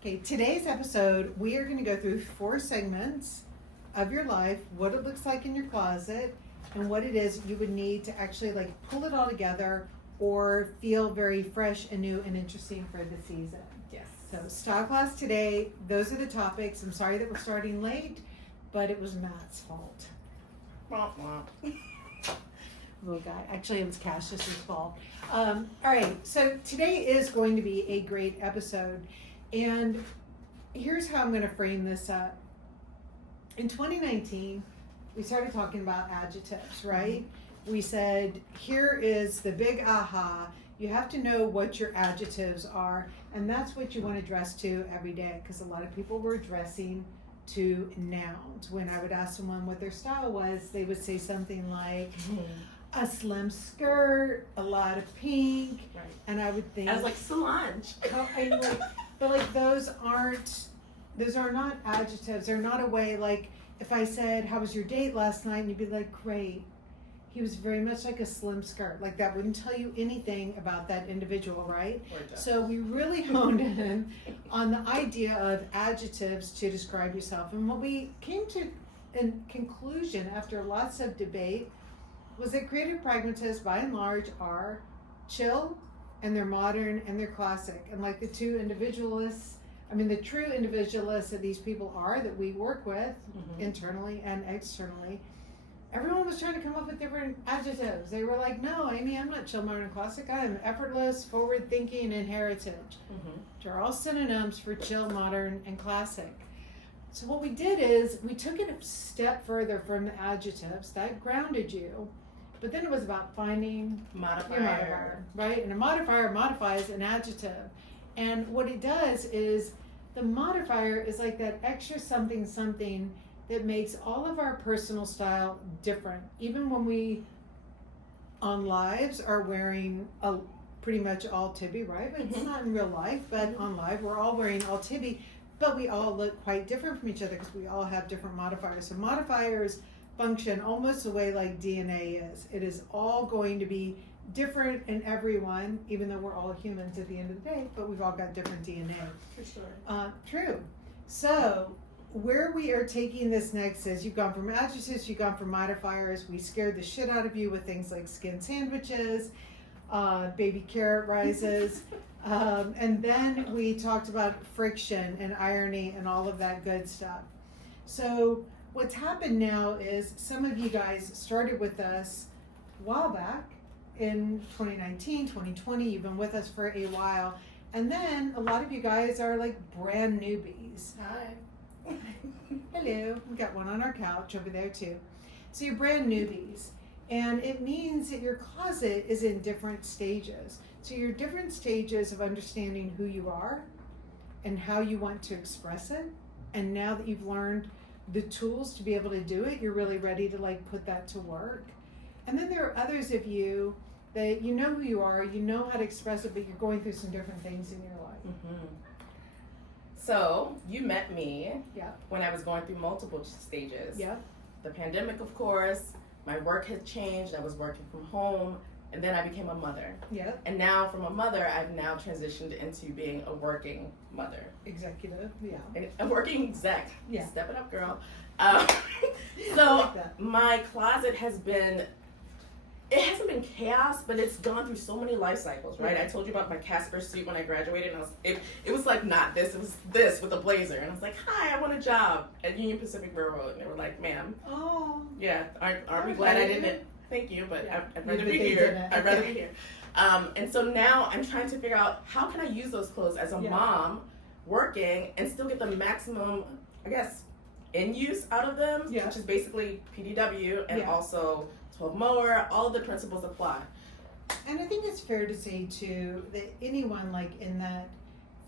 Okay, today's episode, we are going to go through 4 segments of your life, what it looks like in your closet, and what it is you would need to actually like pull it all together or feel very fresh and new and interesting for the season. Yes. So style class today, those are the topics. I'm sorry that we're starting late, but it was Matt's fault. Womp womp. Little guy. Actually, it was Cassius's fault. All right, so today is going to be a great episode. And here's how I'm going to frame this up. In 2019, we started talking about adjectives, right? We said, here is the big aha. You have to know what your adjectives are, and that's what you want to dress to every day, because a lot of people were dressing to nouns. When I would ask someone what their style was, they would say something like, a slim skirt, a lot of pink, Right. and I would think... I was like, Solange. But like those are not adjectives. They're not a way, like if I said, how was your date last night? And you'd be like, great. He was very much like a slim skirt. Like that wouldn't tell you anything about that individual, right? So we really honed in on the idea of adjectives to describe yourself. And what we came to in conclusion after lots of debate was that creative pragmatists by and large are chill, and they're modern and they're classic. And like the true individualists that these people are that we work with internally and externally, everyone was trying to come up with different adjectives. They were like, no, Amy, I'm not chill, modern, and classic. I'm effortless, forward thinking, and heritage. Which are all synonyms for chill, modern, and classic. So what we did is we took it a step further from the adjectives that grounded you. But then it was about finding your modifier, right? And a modifier modifies an adjective. And what it does is the modifier is like that extra something something that makes all of our personal style different. Even when we, on lives, are wearing pretty much all Tibby, right? But it's not in real life, but on live, we're all wearing all Tibby. But we all look quite different from each other because we all have different modifiers. So modifiers function almost the way like DNA is. It is all going to be different in everyone, even though we're all humans at the end of the day, but we've all got different DNA. For sure. True. So where we are taking this next is you've gone from adjectives, you've gone from modifiers. We scared the shit out of you with things like skin sandwiches, baby carrot rises, and then we talked about friction and irony and all of that good stuff. So what's happened now is some of you guys started with us a while back in 2019, 2020. You've been with us for a while. And then a lot of you guys are like brand newbies. Hi. Hello. We got one on our couch over there too. So you're brand newbies. And it means that your closet is in different stages. So you're different stages of understanding who you are and how you want to express it. And now that you've learned the tools to be able to do it, you're really ready to like put that to work. And then there are others of you that you know who you are, you know how to express it, but you're going through some different things in your life. So you met me Yeah. when I was going through multiple stages. Yeah. The pandemic, of course. My work had changed. I was working from home, and then I became a mother. Yeah. And now, from a mother, I've now transitioned into being a working mother. Executive. Yeah. And a working exec. Yeah. Step it up, girl. I So like that. my closet has been, it hasn't been chaos, but it's gone through so many life cycles, right? Yeah. I told you about my Casper suit when I graduated, and it was like not this, it was this with a blazer. And I was like, hi, I want a job at Union Pacific Railroad. And they were like, ma'am, Oh. yeah, aren't we glad I didn't? Thank you, but Yeah. I'd rather But be they here. didn't. I'd rather be here. And so now I'm trying to figure out how can I use those clothes as a Yeah. mom working and still get the maximum, I guess, in use out of them, Yeah. which is basically PDW and Yeah. also 12 mower, all the principles apply. And I think it's fair to say too that anyone like in that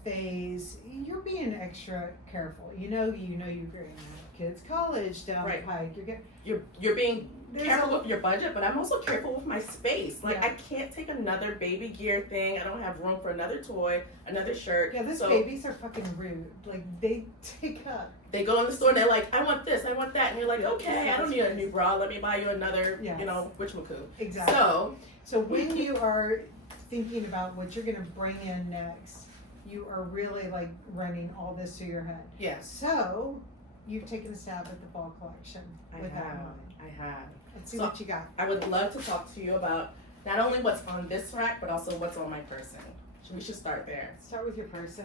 phase, you're being extra careful. You know you're going to kids' college down Right. the pike. You're being There's careful a- with your budget, but I'm also careful with my space. Like Yeah. I can't take another baby gear thing. I don't have room for another toy, another shirt. Yeah, those So babies are fucking rude. Like they take up. they go in the store and they're like, I want this, I want that, and you're like, okay, I don't need a new bra. Let me buy you another, Yes. witchmacoo. Exactly. So So when you are thinking about what you're going to bring in next, you are really like running all this through your head. Yes, So you've taken a stab at the fall collection with that in mind. I have. Let's see So- what you got. I would love to talk to you about not only what's on this rack, but also what's on my person. We should start there. Start with your person.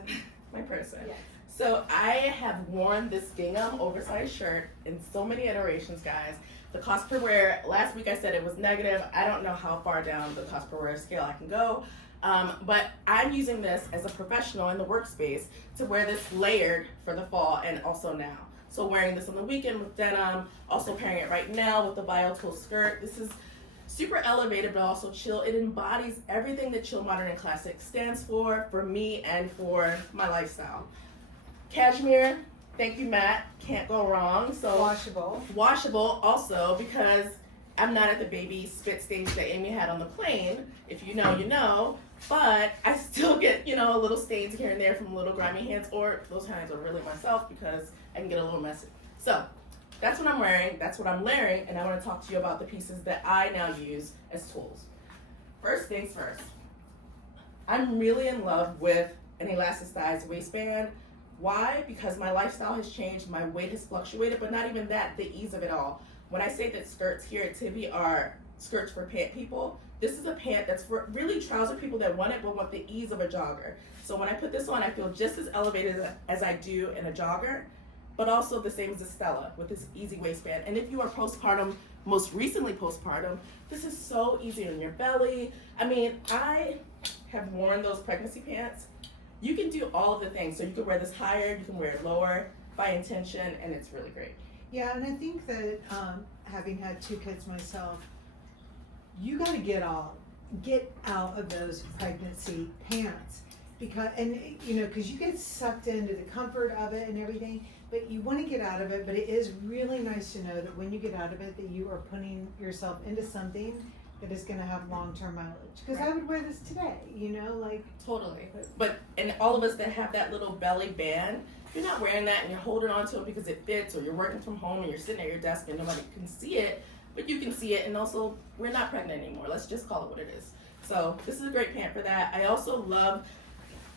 My person. Yes. So I have worn this gingham oversized shirt in so many iterations, guys. The cost per wear, last week I said it was negative. I don't know how far down the cost per wear scale I can go. But I'm using this as a professional in the workspace to wear this layered for the fall and also now. So wearing this on the weekend with denim, also pairing it right now with the Violet skirt. This is super elevated but also chill. It embodies everything that Chill Modern and Classic stands for me and for my lifestyle. Cashmere, thank you Matt, can't go wrong. So washable also because I'm not at the baby spit stage that Amy had on the plane. If you know, you know. But I still get, a little stains here and there from little grimy hands, or those hands are really myself because I can get a little messy. So that's what I'm wearing, that's what I'm layering, and I want to talk to you about the pieces that I now use as tools. First things first, I'm really in love with an elasticized waistband. Why? Because my lifestyle has changed, my weight has fluctuated, but not even that, the ease of it all. When I say that skirts here at Tibi are skirts for pant people, this is a pant that's for really trouser people that want it but want the ease of a jogger. So when I put this on, I feel just as elevated as I do in a jogger, but also the same as Estella with this easy waistband. And if you are postpartum, most recently postpartum, this is so easy on your belly. I mean, I have worn those pregnancy pants. You can do all of the things. So you can wear this higher, you can wear it lower by intention, and it's really great. Yeah, and I think that having had 2 kids myself, you got to get out of those pregnancy pants because you get sucked into the comfort of it and everything, but you want to get out of it. But it is really nice to know that when you get out of it, that you are putting yourself into something that is going to have long-term mileage. Because I would wear this today, Totally. But and all of us that have that little belly band, you're not wearing that and you're holding on to it because it fits, or you're working from home and you're sitting at your desk and nobody can see it, but you can see it. And also, we're not pregnant anymore. Let's just call it what it is. So this is a great pant for that. I also love,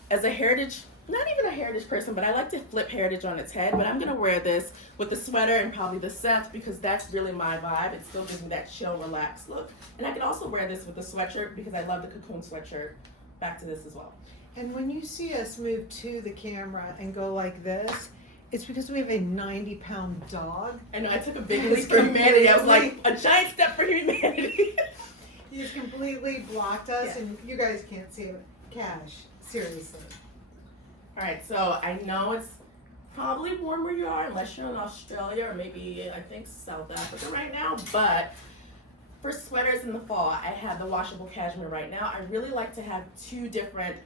as a heritage, not even a heritage person, but I like to flip heritage on its head. But I'm gonna wear this with the sweater and probably the Seth because that's really my vibe. It still gives me that chill, relaxed look. And I could also wear this with the sweatshirt because I love the cocoon sweatshirt. Back to this as well. And when you see us move to the camera and go like this, it's because we have a 90-pound dog. I know, I took a big leap for humanity. I was like, a giant step for humanity. He's completely blocked us, Yeah. and you guys can't see it. Cash, seriously. All right, so I know it's probably warm where you are, unless you're in Australia or maybe, I think, South Africa right now. But for sweaters in the fall, I have the washable cashmere right now. I really like to have 2 different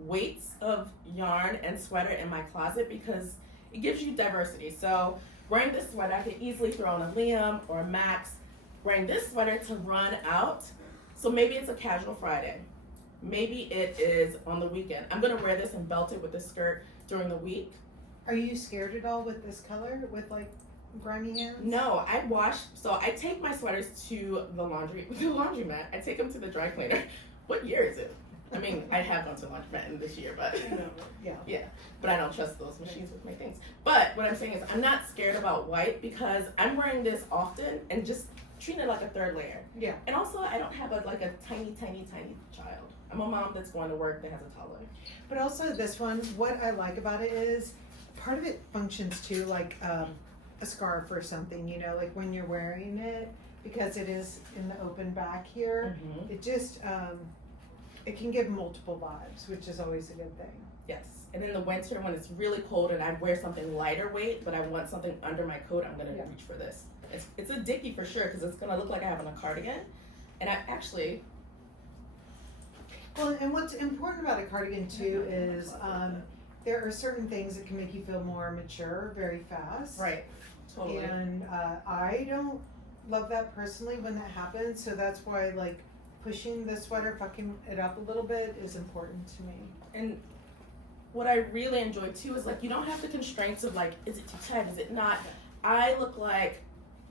weights of yarn and sweater in my closet because it gives you diversity. So wearing this sweater, I can easily throw on a Liam or a Max. Wearing this sweater to run out, so maybe it's a casual Friday. Maybe it is on the weekend. I'm gonna wear this and belt it with the skirt during the week. Are you scared at all with this color, with like grimy hands? No, I take my sweaters to the laundromat. I take them to the dry cleaner. What year is it? I mean, I have gone to laundromat in this year, but yeah, but I don't trust those machines with my things. But what I'm saying is I'm not scared about white because I'm wearing this often and just treating it like a third layer. Yeah. And also I don't have a tiny child. I'm a mom that's going to work that has a toddler. But also this one, what I like about it is part of it functions too like a scarf or something, like when you're wearing it, because it is in the open back here, it just, it can give multiple vibes, which is always a good thing. Yes. And in the winter when it's really cold and I wear something lighter weight, but I want something under my coat, I'm going to reach for this. It's a dickie for sure because it's going to look like I have on a cardigan. And I actually... Well, and what's important about a cardigan too is there are certain things that can make you feel more mature very fast. Right. Totally. And I don't love that personally when that happens, so that's why like pushing the sweater, fucking it up a little bit is important to me. And what I really enjoy too is like you don't have the constraints of like, is it too tight, is it not? I look like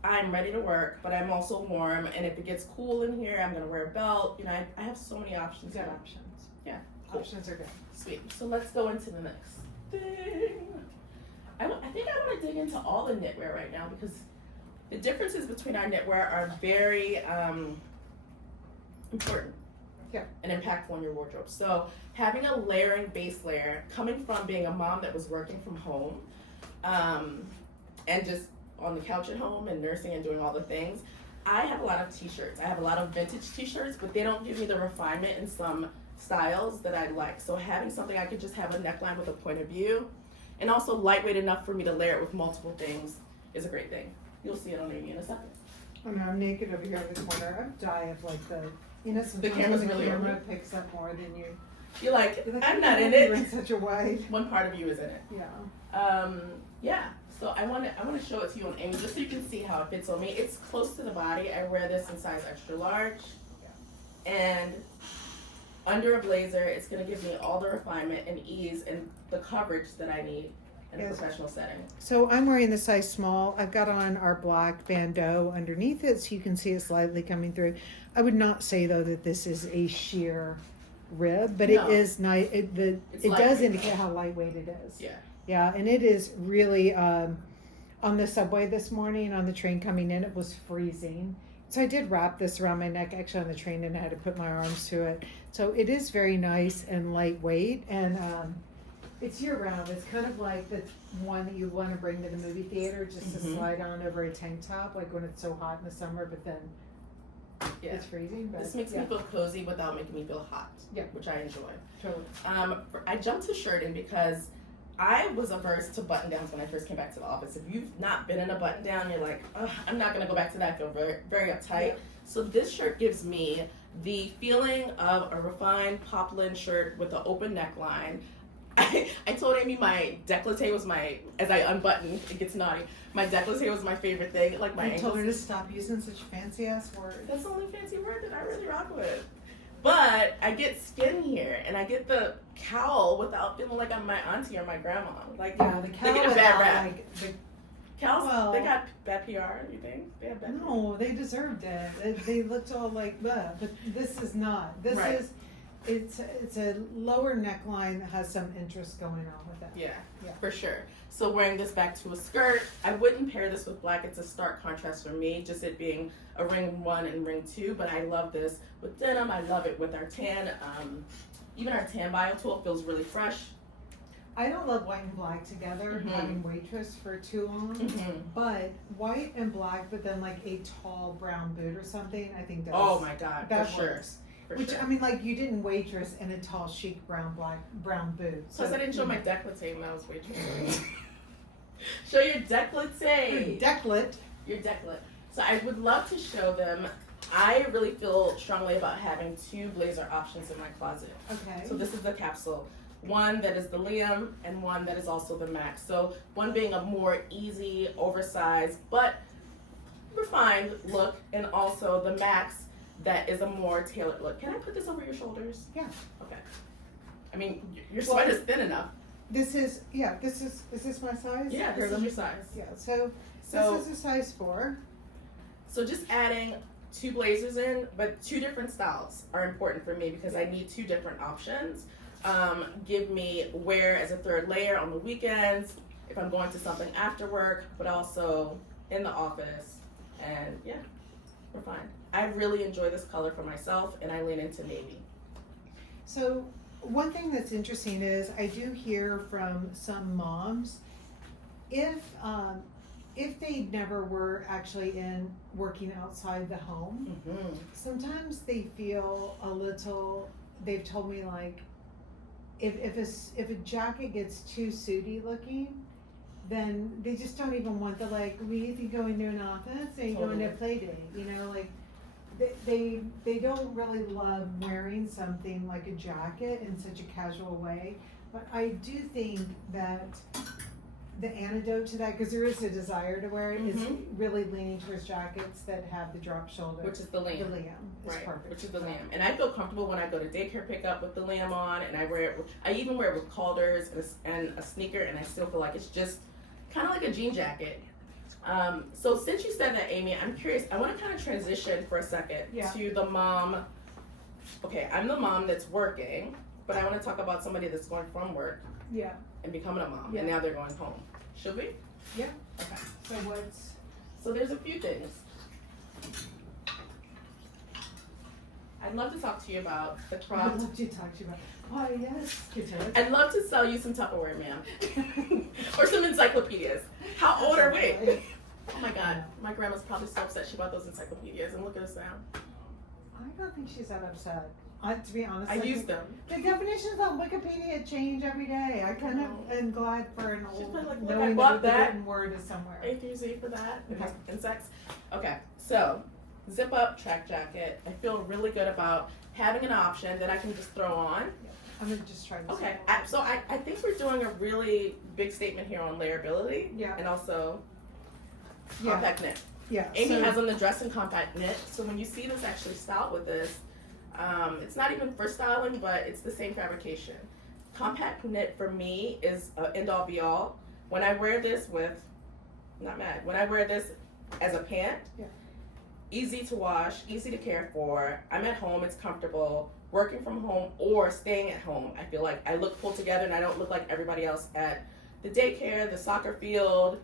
I'm ready to work, but I'm also warm, and if it gets cool in here, I'm gonna wear a belt. I have so many options. Good options. Yeah. Options are good. Sweet. So let's go into the next thing. I think I want to dig into all the knitwear right now because the differences between our knitwear are very important. Yeah. And impactful in your wardrobe. So having a layering base layer, coming from being a mom that was working from home, and just on the couch at home and nursing and doing all the things, I have a lot of t-shirts. I have a lot of vintage t-shirts, but they don't give me the refinement in some styles that I like. So having something I could just have a neckline with a point of view, and also lightweight enough for me to layer it with multiple things is a great thing. You'll see it on Amy in a second. Oh no, I'm naked over here in the corner. I'm die of like sometimes camera's when the really camera over. picks up more than you. You're like, I'm not in You're in it. such a wide. One part of you is in it. Yeah. Yeah. So I want to show it to you on Amy just so you can see how it fits on me. It's close to the body. I wear this in size extra large. Yeah. And under a blazer, it's going to give me all the refinement and ease and the coverage that I need in a Yes. professional setting. So I'm wearing the size small. I've got on our black bandeau underneath it so you can see it slightly coming through. I would not say though that this is a sheer rib, but No. it is nice. It does lightweight. indicate how lightweight it is. Yeah. Yeah, and it is really on the subway this morning on the train coming in, it was freezing. So I did wrap this around my neck actually on the train and I had to put my arms to it. So it is very nice and lightweight and it's year round. It's kind of like the one that you want to bring to the movie theater just to slide on over a tank top, like when it's so hot in the summer, but then Yeah. it's freezing. But This makes me feel cozy without making me feel hot. Yeah. Which I enjoy. totally. I jumped to shirting because I was averse to button downs when I first came back to the office. If you've not been in a button down, you're like, ugh, I'm not gonna go back to that. I feel very, very uptight. Yeah. So this shirt gives me the feeling of a refined poplin shirt with an open neckline. I told Amy my décolleté was as I unbutton, it gets naughty. My décolleté was my favorite thing. Like my I told her ankles. to stop using such fancy ass words. That's the only fancy word that I really rock with. But I get skin here, and I get the cowl without feeling like I'm my auntie or my grandma. Like Yeah, the they cowl get a bad without, rap. like, the Cows, Well- they got bad PR. You think they have bad? No, they deserved it. They looked all like, but this is not. This Right. is, it's a lower neckline that has some interest going on with it. Yeah, Yeah. for sure. So wearing this back to a skirt, I wouldn't pair this with black. It's a stark contrast for me, just it being a ring 1 and ring 2. But I love this with denim. I love it with our tan. Even our tan bio tool feels really fresh. I don't love white and black together, Mhm. having waitress for too long. Mhm. But white and black, but then like a tall brown boot or something, I think does. Oh my god, that for sure. works. For Which sure. I mean, like you didn't waitress in a tall chic brown boot. Plus, So, I didn't show my décolleté when I was waitressing. Show your décolleté. Decollete. Your décolleté. So I would love to show them. I really feel strongly about having 2 blazer options in my closet. Okay. So this is the capsule. One that is the Liam and one that is also the Max. So one being a more easy, oversized, but refined look, and also the Max that is a more tailored look. Can I put this over your shoulders? Yeah. Okay. I mean, your sweat is thin enough. This is is this my size? Yeah, Here, this let is me- your size. Yeah, so So this is a size 4. So just adding 2 blazers in, but 2 different styles are important for me because I need 2 different options. Give me wear as a 3rd layer on the weekends, if I'm going to something after work, but also in the office. And yeah, we're fine. I really enjoy this color for myself, and I lean into navy. So one thing that's interesting is I do hear from some moms, if they never were actually in working outside the home, Mm-hmm. sometimes they feel a little, they've told me like, if a jacket gets too suity looking, then they just don't even want the like, we need to go into an office and you go into a play date, you know, like they don't really love wearing something like a jacket in such a casual way. But I do think that the antidote to that, because there is a desire to wear it, is really leaning towards jackets that have the drop shoulder. Which is the The Liam. Liam is Right, perfect. which is the lamb, and I feel comfortable when I go to daycare pickup with the lamb on, and I wear it. I even wear it with Calder's and a sneaker, and I still feel like it's just kind of like a jean jacket. So since you said that, Amy, I'm curious. I want to kind of transition for a second Yeah. to the mom. Okay, I'm the mom that's working, but I want to talk about somebody that's going from work Yeah. and becoming a mom, Yeah. and now they're going home. Should we? Yeah. Okay. So what's? So there's a few things. I'd love to talk to you about the I'd cropped. love to talk to you about. Why, yes. Get to it. I'd love to sell you some Tupperware, ma'am, or some encyclopedias. How old are we? Oh my God, my grandma's probably so upset she bought those encyclopedias, and look at us now. I don't think she's that upset. To be honest, I use them. The definitions on Wikipedia change every day. I kind of am glad for an She's old like, look, I knowing bought that the that. written word is somewhere. A through Z for that. Okay. Insects. Okay, so zip up track jacket. I feel really good about having an option that I can just throw on. I'm gonna just try this. Okay, one. so I think we're doing a really big statement here on layerability. Yeah. And also Yeah. compact knit. Yeah. Amy so, has on the dress and compact knit. So when you see this actually styled with this, it's not even for styling, but it's the same fabrication. Compact knit for me is an end all be all. When I wear this with, not mad, when I wear this as a pant, Yeah. easy to wash, easy to care for. I'm at home, it's comfortable. Working from home or staying at home, I feel like I look pulled together and I don't look like everybody else at the daycare, the soccer field.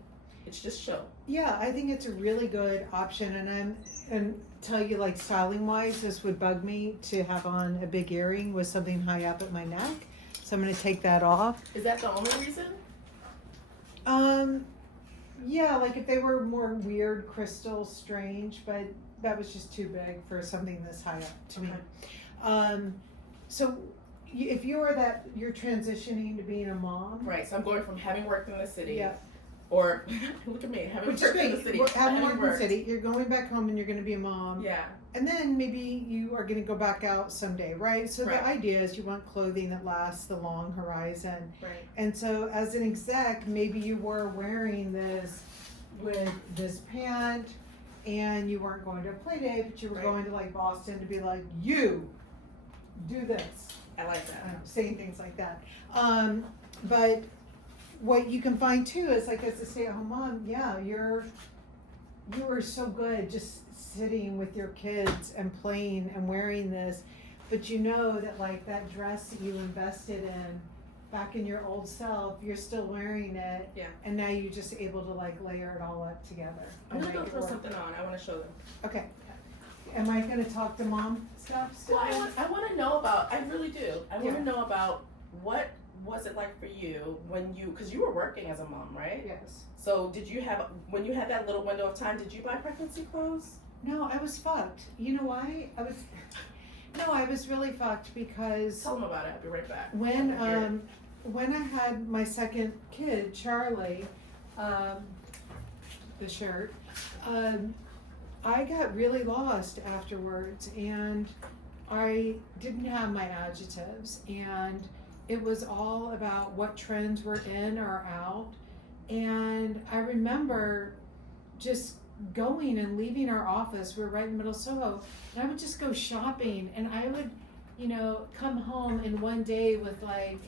It's just chill. Yeah, I think it's a really good option, and tell you like styling wise, this would bug me to have on a big earring with something high up at my neck. So I'm gonna take that off. Is that the only reason? Yeah, like if they were more weird, crystal, strange, but that was just too big for something this high up to me. So if you're transitioning to being a mom, Right, so I'm going from having worked in the city, yeah, or look at me, having which is worked in great. the city, Having worked in the city, you're going back home and you're going to be a mom. Yeah, And then maybe you are going to go back out someday, right? So Right. the idea is you want clothing that lasts the long horizon. right. And so as an exec, maybe you were wearing this with this pant and you weren't going to a play day, but you were Right. going to like Boston to be like, you do this. I like I that. don't know, saying things like that. But what you can find too is like as a stay-at-home mom, yeah, you are so good just sitting with your kids and playing and wearing this, but you know that like that dress that you invested in back in your old self, you're still wearing it, Yeah. and now you're just able to like layer it all up together. I'm and gonna go make it throw work. something on. I want to show them. Okay. Am I gonna talk to mom stuff still? Well, I want to know about. I really do. I want Yeah. to know about what was it like for you when you, because you were working as a mom, right? Yes. So did you have, when you had that little window of time, did you buy pregnancy clothes? No, I was fucked. You know why? I was really fucked because Tell them about it. I'll be right back. when I hear it. when I had my second kid, Charlie, the shirt, I got really lost afterwards, and I didn't have my adjectives, and it was all about what trends were in or out. And I remember just going and leaving our office. We were right in the middle of Soho, and I would just go shopping, and I would, come home in one day with like,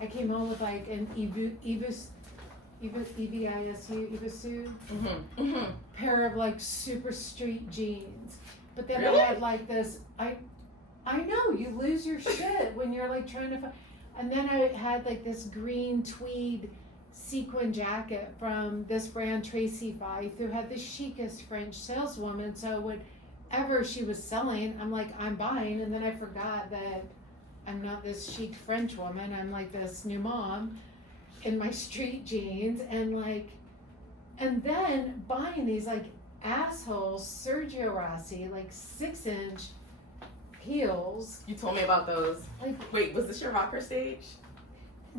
I came home with like an Evisu pair of like super street jeans. But then Really? I had like this, I know, you lose your shit when you're like trying to find, and then I had like this green tweed sequin jacket from this brand, Tracy Fife, who had the chicest French saleswoman. So whatever she was selling, I'm like, I'm buying. And then I forgot that I'm not this chic French woman. I'm like this new mom in my street jeans, and then buying these like asshole Sergio Rossi, like 6-inch heels. You told me about those. Like, Wait, was this your rocker stage?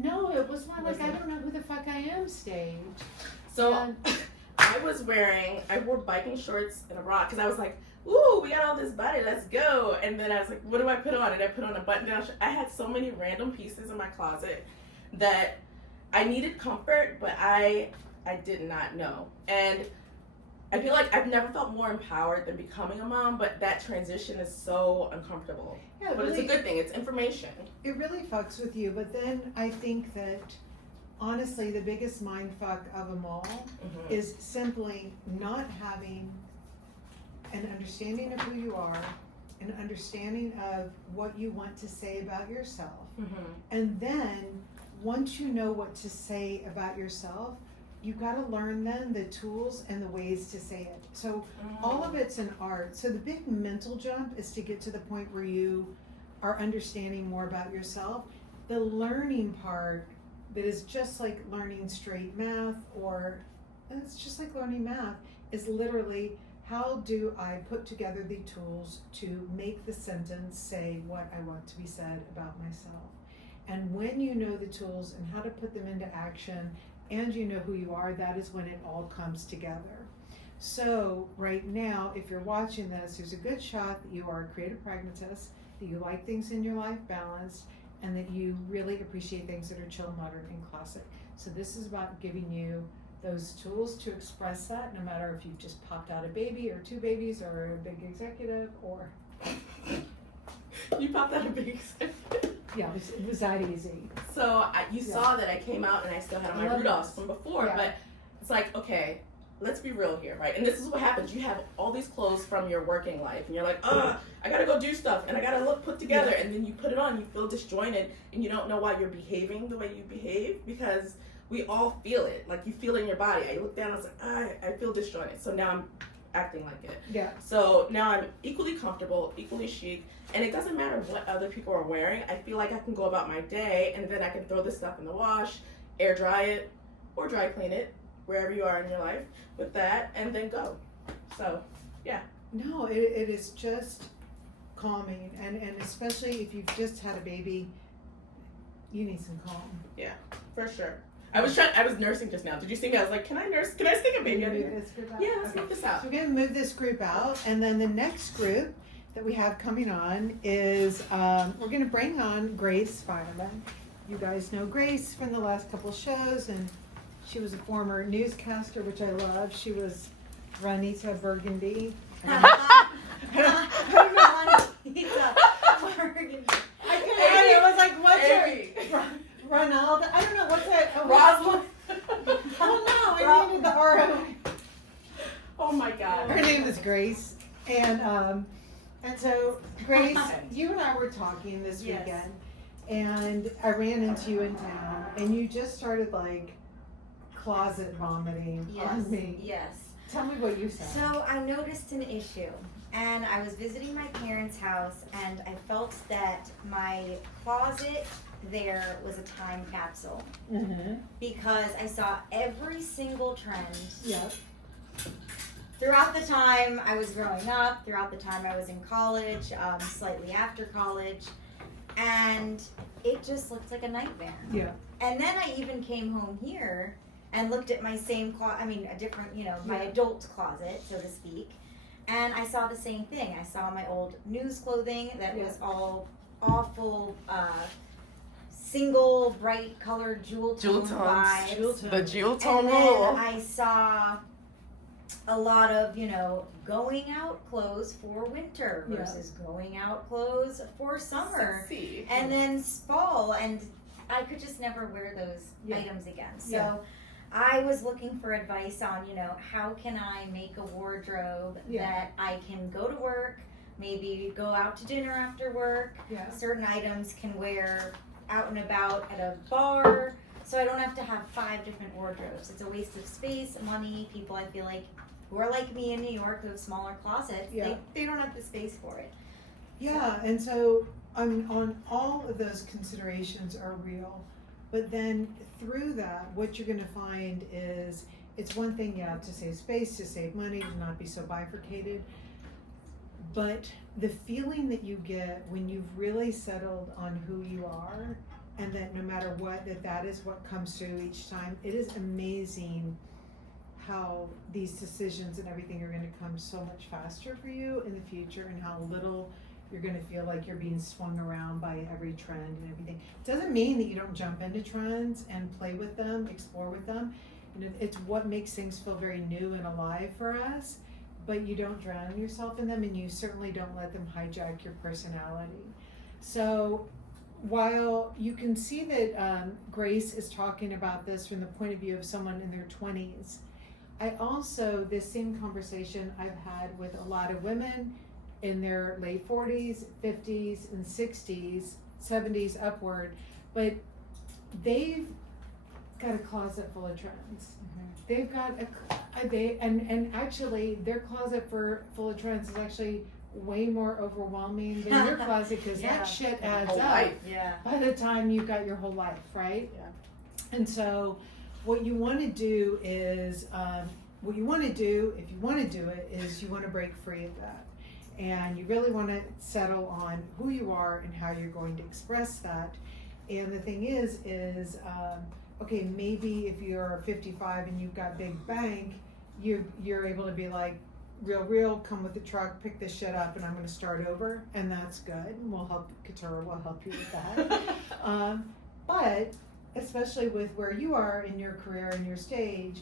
no, it was one like, Was I it? don't know who the fuck I am stage. So And- I wore biking shorts and a bra because I was like, ooh, we got all this body, let's go. And then I was like, what do I put on? And I put on a button down shirt. I had so many random pieces in my closet that I needed comfort, but I did not know. And I feel like I've never felt more empowered than becoming a mom, but that transition is so uncomfortable. Yeah, But it's a really, good thing, it's information. it really fucks with you. But then I think that honestly, the biggest mind fuck of them all Mhm. is simply not having an understanding of who you are an understanding of what you want to say about yourself. Mm-hmm. And then once you know what to say about yourself, you got to learn then the tools and the ways to say it. So all of it's an art. So the big mental jump is to get to the point where you are understanding more about yourself. The learning part that is just like learning straight math, or it's just like learning math, is literally, how do I put together the tools to make the sentence say what I want to be said about myself? And when you know the tools and how to put them into action, and you know who you are, that is when it all comes together. So right now, if you're watching this, there's a good shot that you are a creative pragmatist, that you like things in your life balanced, and that you really appreciate things that are chill, modern, and classic. So this is about giving you those tools to express that, no matter if you've just popped out a baby or two babies or a big executive, or You popped out a big executive. yeah, it was that easy. So you saw that I came out and I still had on my Rudolphs from before, Yeah. but it's like, okay, let's be real here, right? And this is what happens. You have all these clothes from your working life, and you're like, I gotta go do stuff, and I gotta look put together, and then you put it on, you feel disjointed, and you don't know why you're behaving the way you behave, because we all feel it. Like, you feel it in your body. I look down, I was like, I feel disjointed, so now I'm acting like it. Yeah. So now I'm equally comfortable, equally chic, and it doesn't matter what other people are wearing. I feel like I can go about my day, and then I can throw this stuff in the wash, air dry it, or dry clean it, wherever you are in your life with that, and then go. So, yeah. No, it is just calming, and especially if you've just had a baby, you need some calm. Yeah, for sure. I was nursing just now. Did you see me? I was like, can I nurse? Can I stick a baby out here? Yeah, let's move this out. So we're going to move this group out, and then the next group that we have coming on is, we're going to bring on Grace Fireman. You guys know Grace from the last couple shows, and she was a former newscaster, which I love. She was Ranita Burgundy. I was like, what's her? Ronaldo? I don't know, what's that? Rosalind. Oh no, I needed the R-O. Oh my God. Her name is Grace. And so, Grace, you and I were talking this weekend, and I ran into you in town, and you just started like closet vomiting on me. Yes. Tell me what you said. So I noticed an issue, and I was visiting my parents' house, and I felt that my closet there was a time capsule, because I saw every single trend throughout the time I was growing up, throughout the time I was in college, slightly after college, and it just looked like a nightmare. Yeah. And then I even came home here and looked at my same a different, my adult closet, so to speak, and I saw the same thing. I saw my old news clothing that was all awful, single bright colored jewel tone vibes. The jewel tone And then rule. I saw a lot of, going out clothes for winter versus going out clothes for summer. Sexy. And then fall, and I could just never wear those items again. So I was looking for advice on, how can I make a wardrobe that I can go to work, maybe go out to dinner after work. Certain items can wear out and about at a bar, so I don't have to have 5 different wardrobes. It's a waste of space, money. People, I feel like, who are like me in New York, who have smaller closets, they don't have the space for it. Yeah, and so on all of those considerations are real, but then through that, what you're going to find is, it's one thing, to save space, to save money, to not be so bifurcated, but the feeling that you get when you've really settled on who you are, and that no matter what, that is what comes through each time, it is amazing how these decisions and everything are going to come so much faster for you in the future, and how little you're going to feel like you're being swung around by every trend and everything. It doesn't mean that you don't jump into trends and play with them, explore with them. It's what makes things feel very new and alive for us, but you don't drown yourself in them, and you certainly don't let them hijack your personality. So while you can see that Grace is talking about this from the point of view of someone in their 20s, I also, this same conversation I've had with a lot of women in their late 40s, 50s, and 60s, 70s upward, but they've got a closet full of trends. They've got and actually their closet full of trends is actually way more overwhelming than your closet, because Yeah. that shit adds Whole up life. Yeah. by the time you've got your whole life, right? Yeah. And so what you want to do is, if you want to do it, is you want to break free of that. And you really want to settle on who you are and how you're going to express that. And the thing is, okay, maybe if you're 55 and you've got big bank, you're able to be like, real, come with the truck, pick this shit up, and I'm going to start over, and that's good. And Katura will help you with that. But especially with where you are in your career and your stage,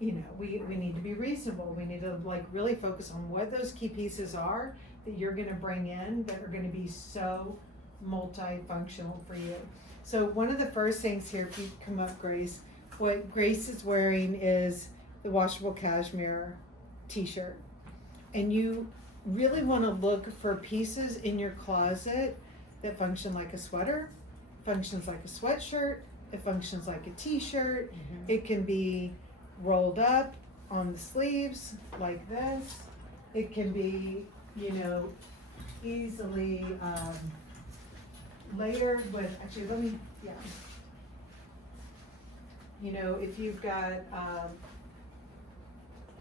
you know, we need to be reasonable. We need to like really focus on what those key pieces are that you're going to bring in that are going to be so multifunctional for you. So one of the first things here, if you come up, Grace, what Grace is wearing is the washable cashmere t-shirt. And you really want to look for pieces in your closet that function like a sweater, functions like a sweatshirt, it functions like a t-shirt. It can be rolled up on the sleeves like this. It can be, you know, easily layered with, actually let me, yeah. You know, if you've got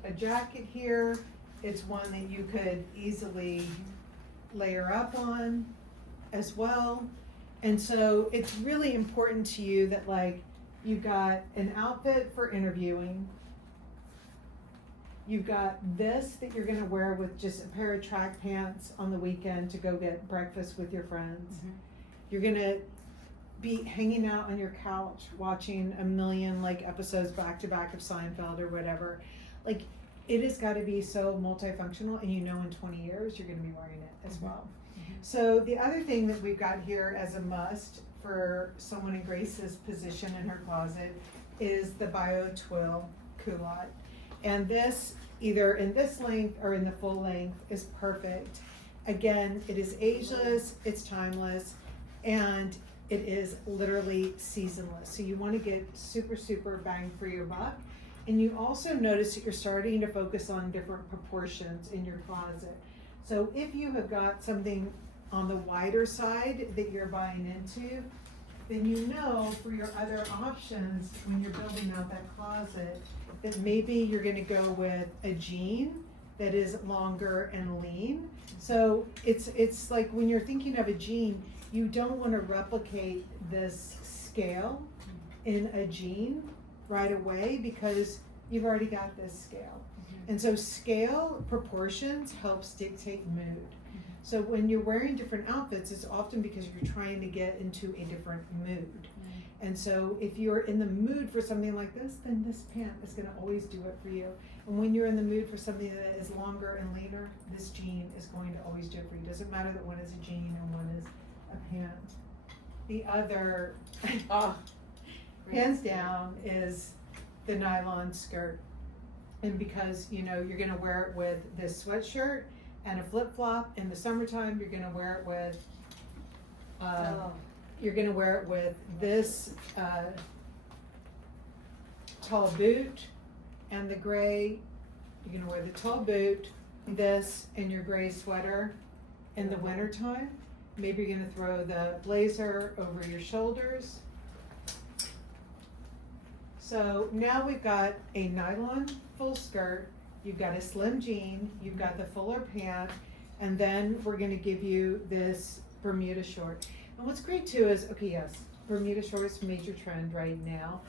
a jacket here, it's one that you could easily layer up on as well. And so it's really important to you that like you've got an outfit for interviewing. You've got this that you're gonna wear with just a pair of track pants on the weekend to go get breakfast with your friends. You're gonna be hanging out on your couch watching a million like episodes back to back of Seinfeld or whatever. Like it has got to be so multifunctional, and you know in 20 years you're gonna be wearing it as well. So the other thing that we've got here as a must for someone in Grace's position in her closet is the Bio Twill culotte. And this, either in this length or in the full length, is perfect. Again, it is ageless, it's timeless, and it is literally seasonless. So you want to get super, super bang for your buck. And you also notice that you're starting to focus on different proportions in your closet. So if you have got something on the wider side that you're buying into, then you know for your other options when you're building out that closet that maybe you're going to go with a jean that is longer and lean. So it's like when you're thinking of a jean, you don't want to replicate this scale in a jean right away because you've already got this scale. And so scale proportions helps dictate mood. So when you're wearing different outfits, it's often because you're trying to get into a different mood. And so if you're in the mood for something like this, then this pant is going to always do it for you. And when you're in the mood for something that is longer and leaner, this jean is going to always do it for you. It doesn't matter that one is a jean and one is a pant. The other, hands down, is the nylon skirt. And because, you know, you're going to wear it with this sweatshirt and a flip-flop. In the summertime, you're going to wear it with this tall boot and the gray. You're going to wear the tall boot, this, and your gray sweater in the wintertime. Maybe you're going to throw the blazer over your shoulders. So now we've got a nylon full skirt, you've got a slim jean, you've got the fuller pant, and then we're going to give you this Bermuda short. And what's great too is, okay, yes, Bermuda short is a major trend right now,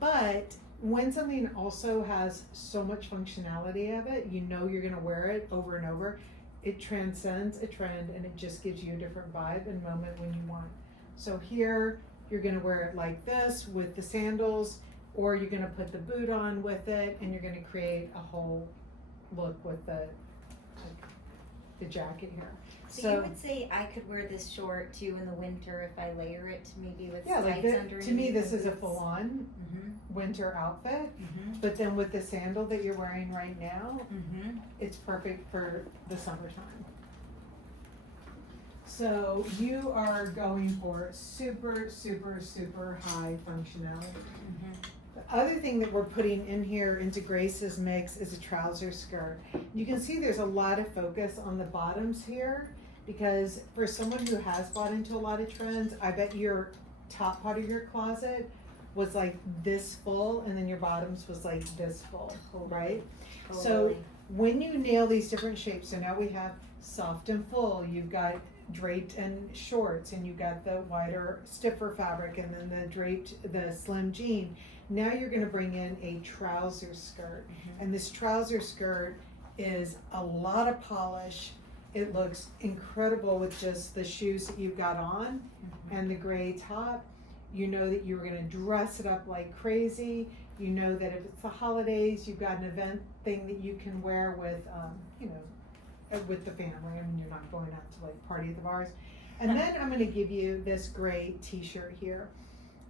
but when something also has so much functionality of it, you know you're going to wear it over and over. It transcends a trend and it just gives you a different vibe and moment when you want. So here, you're going to wear it like this with the sandals, or you're going to put the boot on with it, and you're going to create a whole look with the jacket here. So you would say I could wear this short too in the winter if I layer it maybe with yeah, slides like underneath. to me, this is a full-on. winter outfit, Mm-hmm. but then with the sandal that you're wearing right now, Mm-hmm. it's perfect for the summertime. So you are going for super, super, super high functionality. Mm-hmm. The other thing that we're putting in here into Grace's mix is a trouser skirt. You can see there's a lot of focus on the bottoms here, because for someone who has bought into a lot of trends, I bet your top part of your closet was like this full, and then your bottoms was like this full, right? So when you nail these different shapes, so now we have soft and full, you've got draped and shorts, and you've got the wider, stiffer fabric, and then the draped, the slim jean. Now you're gonna bring in a trouser skirt. And this trouser skirt is a lot of polish. It looks incredible with just the shoes that you've got on and the gray top. You know that you're gonna dress it up like crazy. You know that if it's the holidays, you've got an event thing that you can wear with, with the family. I mean, you're not going out to like party at the bars. And then I'm gonna give you this gray t-shirt here.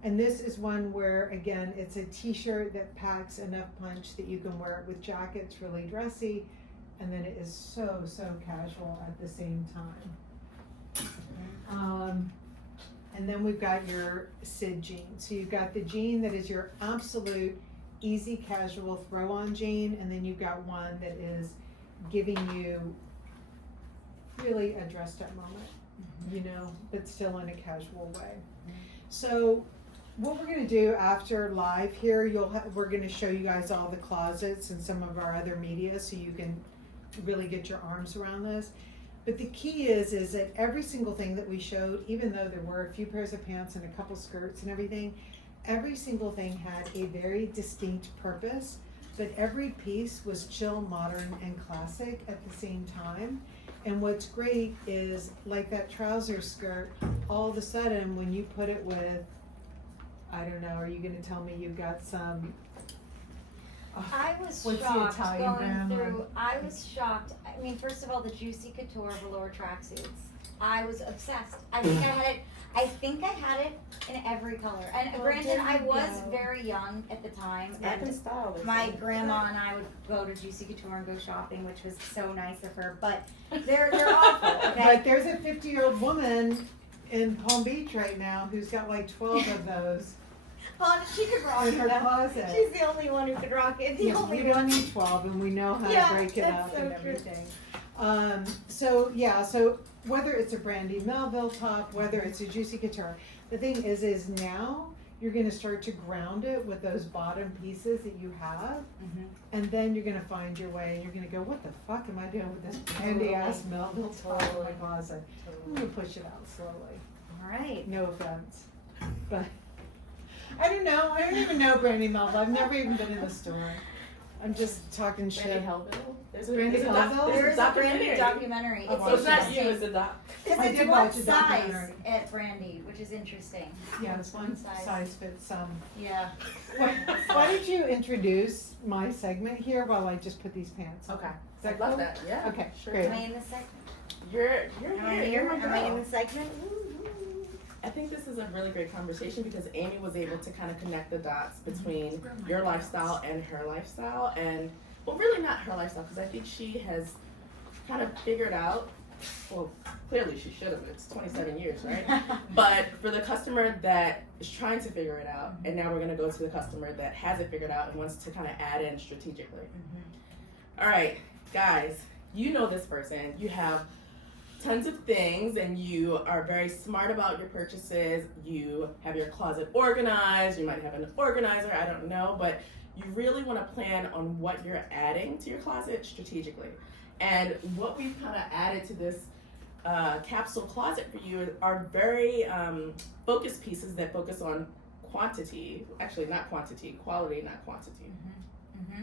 And this is one where, again, it's a t-shirt that packs enough punch that you can wear it with jackets, really dressy, and then it is so, so casual at the same time. And then we've got your Sid jean. So you've got the jean that is your absolute easy casual throw-on jean, and then you've got one that is giving you really a dressed up moment, but still in a casual way. So what we're gonna do after live here, we're gonna show you guys all the closets and some of our other media so you can really get your arms around this. But the key is that every single thing that we showed, even though there were a few pairs of pants and a couple skirts and everything, every single thing had a very distinct purpose, but every piece was chill, modern, and classic at the same time. And what's great is, like that trouser skirt, all of a sudden when you put it with, I don't know, are you gonna tell me you've got some, I was what's the shocked Italian going brand through. one? I was shocked. I mean, first of all, the Juicy Couture velour tracksuits. I was obsessed. I think I had it in every color. And Well, granted, there I you was go. very young at the time. Back in And style. they my say. grandma and I would go to Juicy Couture and go shopping, which was so nice of her. But they're awful. Okay? But there's a 50-year-old woman in Palm Beach right now who's got like 12 of those She could rock in it her though. closet. She's the only one who could rock it. The Yeah, only we one. don't need 12, and we know how Yeah, to break it that's up so and true. everything. So whether it's a Brandy Melville top, whether it's a Juicy Couture, the thing is now you're gonna start to ground it with those bottom pieces that you have, and then you're gonna find your way, and you're gonna go, what the fuck am I doing with this Brandy ass Melville top in my closet? I'm gonna push it out slowly. All right. No offense, but I don't know. I don't even know Brandy Melville. I've never even been in the store. I'm just talking Brandy shit. Hellville? Brandy Hellville? There is a Brandy documentary. documentary. Oh, It's So it's not interesting. you, it's a doc. Because I it's did one watch a size documentary. at Brandy, which is interesting. Yeah, it's one size fits some. Yeah. Why don't you introduce my segment here while I just put these pants on? Okay. Is that I love cool? that. Yeah. Okay, Sure. great. Am I in the segment? You're Am I here. here? You're my Am I in girl. the segment? I think this is a really great conversation because Amy was able to kind of connect the dots between your lifestyle and her lifestyle, and well, really not her lifestyle because I think she has kind of figured out. Well, clearly she should have. It's 27 years, right? But for the customer that is trying to figure it out, and now we're going to go to the customer that has it figured out and wants to kind of add in strategically. All right, guys, you know this person. You have tons of things and you are very smart about your purchases. You have your closet organized. You might have an organizer, I don't know, but you really want to plan on what you're adding to your closet strategically. And what we've kind of added to this capsule closet for you are very focused pieces that focus on quantity. Actually, not quantity, quality, not quantity.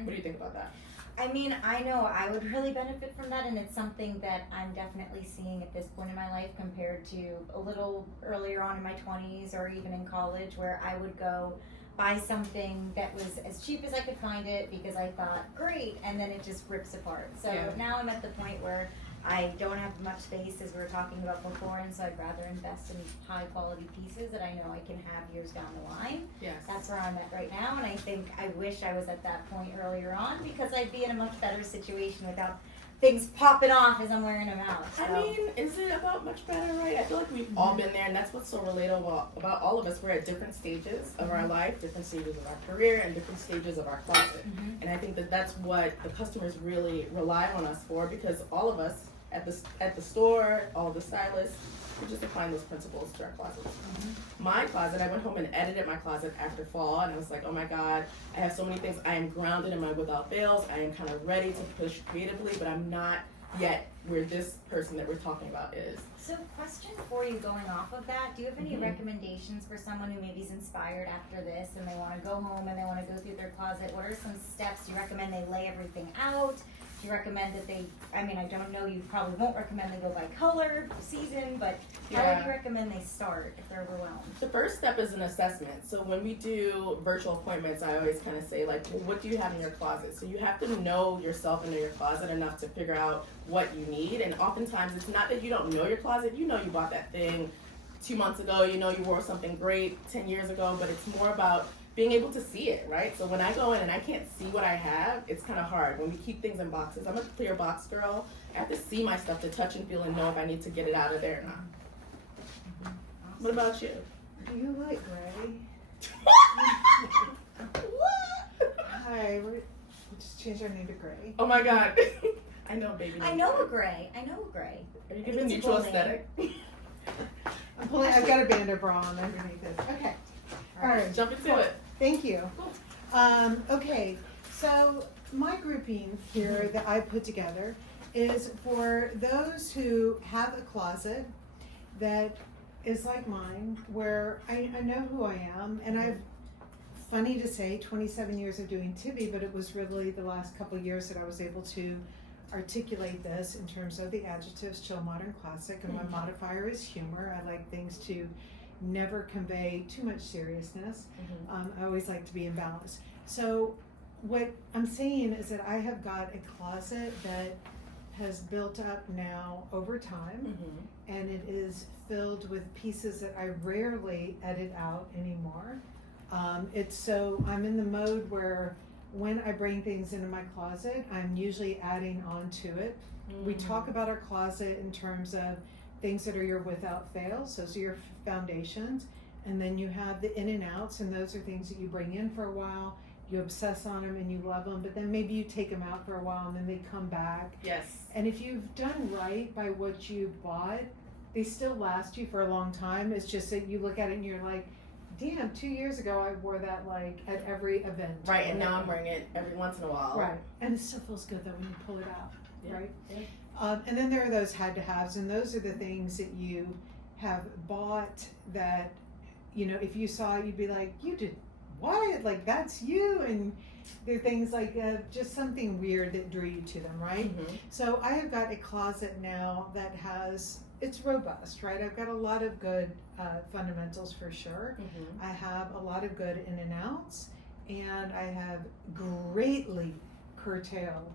What do you think about that? I mean, I know I would really benefit from that, and it's something that I'm definitely seeing at this point in my life compared to a little earlier on in my 20s or even in college, where I would go buy something that was as cheap as I could find it because I thought, great, and then it just rips apart. So Yeah. now I'm at the point where I don't have much space, as we were talking about before, and so I'd rather invest in high quality pieces that I know I can have years down the line. Yes. That's where I'm at right now, and I think I wish I was at that point earlier on, because I'd be in a much better situation without things popping off as I'm wearing them out. So. I mean, is it about much better, right? I feel like we've all been there, and that's what's so relatable about all of us. We're at different stages of our life, different stages of our career, and different stages of our closet. Mhm. And I think that that's what the customers really rely on us for, because all of us at the store, all the stylists, we just applying those principles to our closets. My closet, I went home and edited my closet after fall, and I was like, oh my God, I have so many things. I am grounded in my without fails. I am kind of ready to push creatively, but I'm not yet where this person that we're talking about is. So, question for you going off of that, do you have any Mhm. recommendations for someone who maybe is inspired after this and they want to go home and they want to go through their closet? What are some steps? Do you recommend they lay everything out? Do you recommend that they, I mean, I don't know, you probably won't recommend they go by color, season, but how Yeah. would you recommend they start if they're overwhelmed? The first step is an assessment. So when we do virtual appointments, I always kind of say, like, well, what do you have in your closet? So you have to know yourself and know your closet enough to figure out what you need. And oftentimes it's not that you don't know your closet. You know you bought that thing 2 months ago. You know you wore something great 10 years ago. But it's more about being able to see it, right? So when I go in and I can't see what I have, it's kind of hard. When we keep things in boxes, I'm a clear box girl. I have to see my stuff to touch and feel and know if I need to get it out of there or not. What about you? Do you like gray? What? Hi, we just changed our name to Gray. Oh my God. I know, baby. I know a gray. I know a gray. Are you I giving think it's neutral a cool aesthetic? I'm pulling. I've got a bandit bra on underneath this. Okay. All right. Jump into it. Thank you. Okay. So my grouping here that I put together is for those who have a closet that is like mine, where I know who I am, and I've, funny to say, 27 years of doing Tibby, but it was really the last couple of years that I was able to articulate this in terms of the adjectives chill, modern, classic, and my modifier is humor. I like things to never convey too much seriousness. I always like to be in balance. So what I'm saying is that I have got a closet that has built up now over time, and it is filled with pieces that I rarely edit out anymore. I'm in the mode where when I bring things into my closet, I'm usually adding on to it. We talk about our closet in terms of things that are your without fails, those are your foundations, and then you have the in and outs, and those are things that you bring in for a while, you obsess on them and you love them, but then maybe you take them out for a while and then they come back. Yes. And if you've done right by what you bought, they still last you for a long time. It's just that you look at it and you're like, damn, 2 years ago I wore that like at every event. Right, and now I'm wearing it every once in a while. Right, and it still feels good though when you pull it out, Yeah. right? Yeah. And then there are those had to haves, and those are the things that you have bought that, you know, if you saw it, you'd be like, you did what? Like, that's you? And they're things like just something weird that drew you to them, right? So I have got a closet now that has, it's robust, right? I've got a lot of good fundamentals for sure. I have a lot of good in and outs, and I have greatly curtailed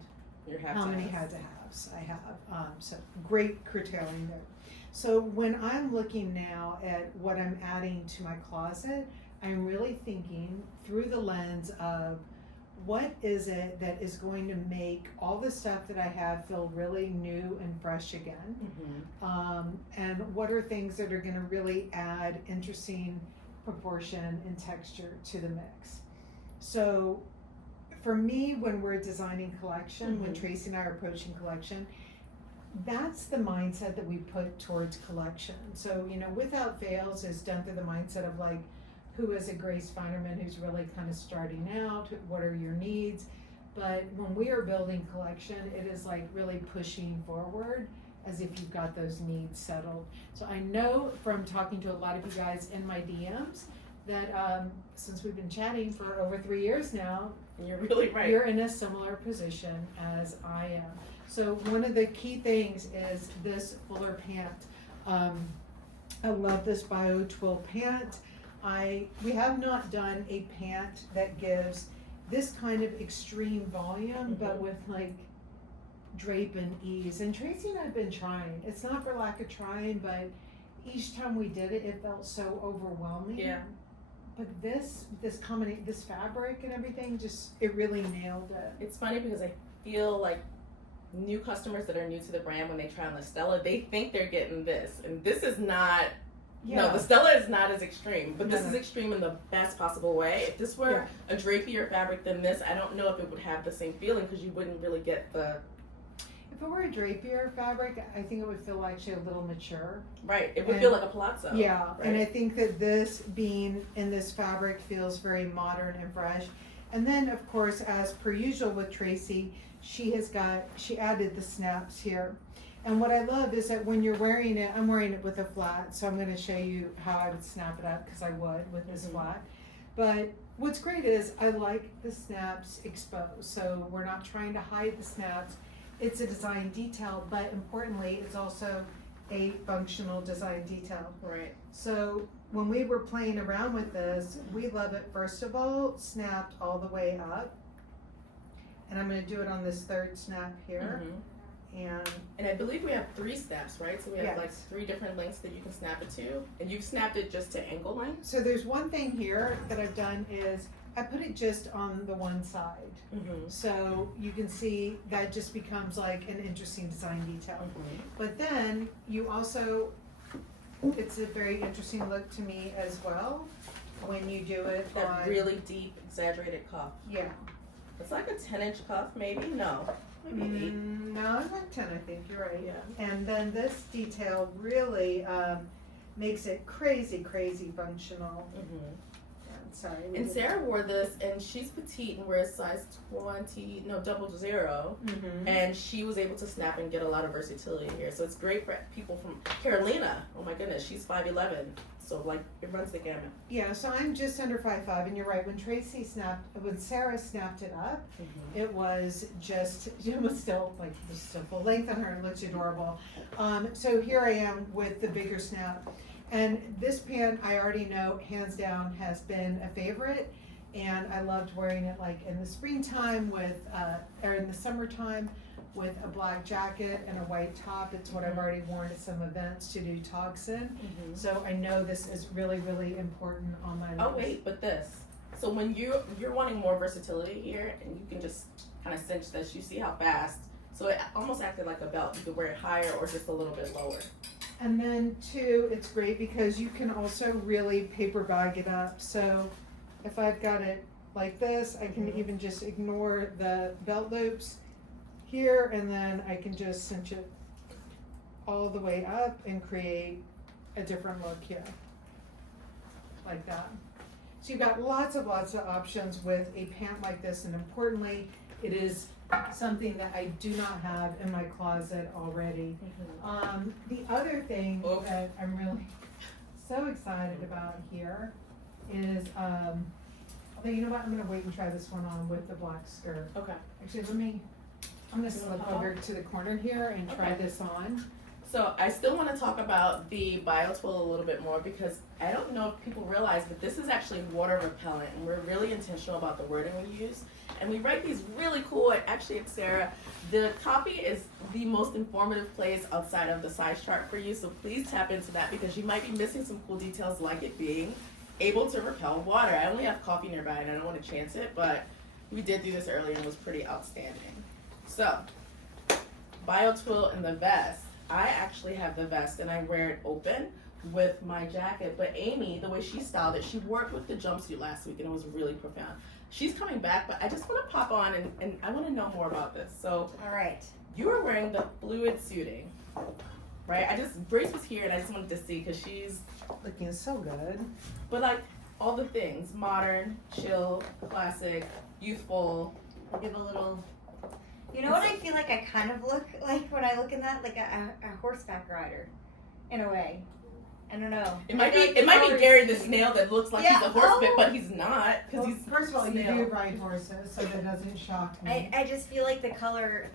how many had to haves I have. So great curtailing there. So when I'm looking now at what I'm adding to my closet, I'm really thinking through the lens of what is it that is going to make all the stuff that I have feel really new and fresh again, and what are things that are going to really add interesting proportion and texture to the mix. So for me, when we're designing collection, when Tracy and I are approaching collection, that's the mindset that we put towards collection. So, you know, Without Fails is done through the mindset of like, who is a Grace Finerman who's really kind of starting out, what are your needs? But when we are building collection, it is like really pushing forward as if you've got those needs settled. So I know from talking to a lot of you guys in my DMs that since we've been chatting for over 3 years now, You're really right. you're in a similar position as I am. So one of the key things is this fuller pant. I love this bio twill pant. We have not done a pant that gives this kind of extreme volume, but with like drape and ease. And Tracy and I have been trying. It's not for lack of trying, but each time we did it, it felt so overwhelming. Yeah. But this fabric and everything, just, it really nailed it. It's funny because I feel like new customers that are new to the brand, when they try on the Stella, they think they're getting this, and this is not. Yeah. No, the Stella is not as extreme, but this No. is extreme in the best possible way. If this were a drapier fabric than this, I don't know if it would have the same feeling because you wouldn't really get the. If it were a drapier fabric, I think it would feel actually a little mature. Right, it would And- feel like a palazzo. Yeah, right? and I think that this being in this fabric feels very modern and fresh. And then, of course, as per usual with Tracy, she added the snaps here. And what I love is that when you're wearing it, I'm wearing it with a flat, so I'm going to show you how I would snap it up because I would with this flat. But what's great is I like the snaps exposed, so we're not trying to hide the snaps. It's a design detail, but importantly, it's also a functional design detail. Right. So when we were playing around with this, we love it, first of all, snapped all the way up. And I'm going to do it on this third snap here. And I believe we have 3 snaps, right? So we have Yes. like 3 different lengths that you can snap it to, and you've snapped it just to ankle length. So there's one thing here that I've done is I put it just on the one side. So you can see that just becomes like an interesting design detail. But then you also, it's a very interesting look to me as well when you do it That on. really deep, exaggerated cuff. Yeah. It's like a 10-inch cuff, maybe? No. Maybe 8. No, it's like 10, I think, you're right. Yeah. And then this detail really makes it crazy functional. Sorry. we And did- Sarah wore this, and she's petite and wears size 20, no, 00. And she was able to snap and get a lot of versatility here. So it's great for people from Carolina. Oh my goodness, she's 5'11". So like it runs the gamut. Yeah, so I'm just under 5'5", and you're right. When Sarah snapped it up, it was just, it was still full length on her. It looks adorable. So here I am with the bigger snap. And this pant, I already know, hands down, has been a favorite. And I loved wearing it like in the springtime or in the summertime with a black jacket and a white top. It's what I've already worn at some events to do talks in. So I know this is really, really important on my Oh list. wait, but this. So when you're wanting more versatility here, and you can just kind of cinch this, you see how fast. So it almost acted like a belt. You could wear it higher or just a little bit lower. And then too, it's great because you can also really paper bag it up. So if I've got it like this, I can even just ignore the belt loops here, and then I can just cinch it all the way up and create a different look here, like that. So you've got lots of options with a pant like this, and importantly, it is something that I do not have in my closet already. The other thing that I'm really so excited about here is, although you know what, I'm gonna wait and try this one on with the black skirt. Okay. Actually, I'm gonna slip over to the corner here and try this on. So I still want to talk about the BioTwill a little bit more because I don't know if people realize, but this is actually water repellent, and we're really intentional about the wording we use. And we write these really cool, actually at Sarah, the copy is the most informative place outside of the size chart for you, so please tap into that because you might be missing some cool details like it being able to repel water. I only have coffee nearby and I don't want to chance it, but we did do this earlier and it was pretty outstanding. So, BioTwill and the vest. I actually have the vest and I wear it open with my jacket, but Amy, the way she styled it, she worked with the jumpsuit last week and it was really profound. She's coming back, but I just want to pop on and I want to know more about this. So, all right, you were wearing the fluid suiting, right? Grace was here and I just wanted to see because she's Looking so good. but like all the things, modern, chill, classic, youthful. I'll give a little. You know what I feel like I kind of look like when I look in that, like a horseback rider, in a way. I don't know. It might be Gary the snail that looks like he's a horseman, oh. but he's not because he's First of all, you snail. do ride horses, so that doesn't shock me. I just feel like the color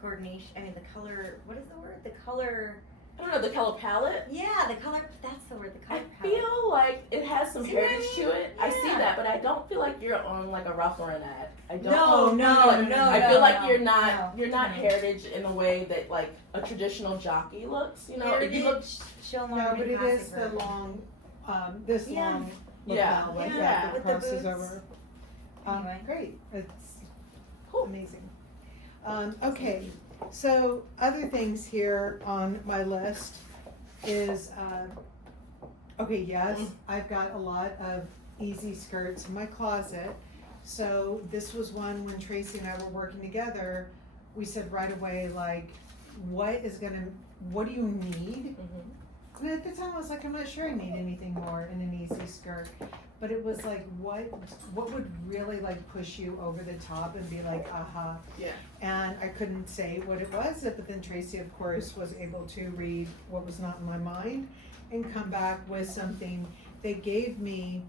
coordination. I mean, the color. What is the word? The color I don't know, the color palette. Yeah, the color. That's the word. The color I palette. feel like it has some See what I heritage mean? to it. I see Yeah. that, but I don't feel like you're on like a Ralph Lauren ad. I don't. No. I feel like no, you're not. no, You're not no. heritage in a way that like a traditional jockey looks. You know, if you look. No, but it is the long, this Yeah. long Yeah. lapel like Yeah. that that With the crosses boots. over. Anyway. Great, it's Cool. amazing. Okay, so other things here on my list is, okay, yes, I've got a lot of easy skirts in my closet. So this was one when Tracy and I were working together, we said right away, like, what do you need? Mhm. And at the time I was like, I'm not sure I need anything more in an easy skirt. But it was like, what would really like push you over the top and be like, aha. Yeah. And I couldn't say what it was, but then Tracy, of course, was able to read what was not in my mind and come back with something that gave me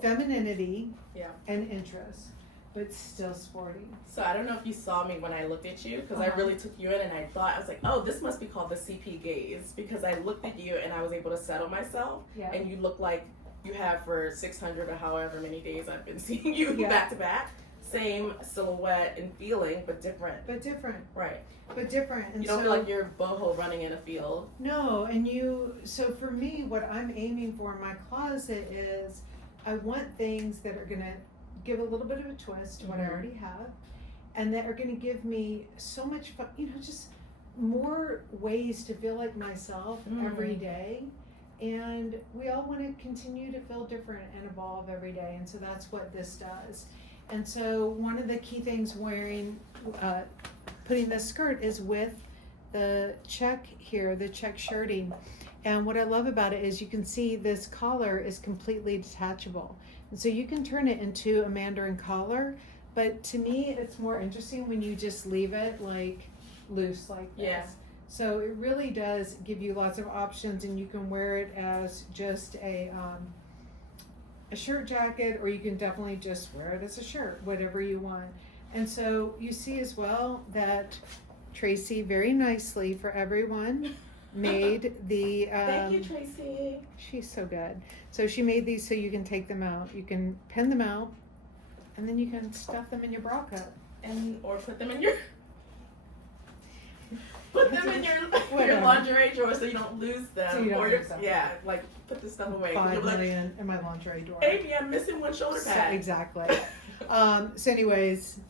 femininity Yeah. and interest, but still sporty. So I don't know if you saw me when I looked at you, because I Uh-huh. really took you in, and I was like, oh, this must be called the CP gaze, because I looked at you and I was able to settle myself, Yeah. and you look like you have for 600 or however many days I've been seeing you Yeah. back to back. Same silhouette and feeling, but different. But different. Right. But different. And You don't so, feel like you're boho running in a field. no, so for me, what I'm aiming for in my closet is I want things that are gonna give a little bit of a twist to what I Mhm. already have, and that are gonna give me so much fun, just more ways to feel like myself every Mhm. day. And we all want to continue to feel different and evolve every day, and so that's what this does. And so one of the key things putting this skirt is with the check here, the check shirting. And what I love about it is you can see this collar is completely detachable. And so you can turn it into a mandarin collar, but to me it's more interesting when you just leave it like loose like this. Yeah. So it really does give you lots of options, and you can wear it as just a shirt jacket, or you can definitely just wear it as a shirt, whatever you want. And so you see as well that Tracy very nicely for everyone made the Thank you, Tracy. she's so good. So she made these so you can take them out. You can pin them out, and then you can stuff them in your bra cup. Or put them in your your Whatever. lingerie drawer so you don't lose them. So you don't or lose them. Yeah, like put this stuff away. 'Cause 5 you'll be like, million in my lingerie drawer. Amy, I'm missing one shoulder So, pad. exactly. So anyways,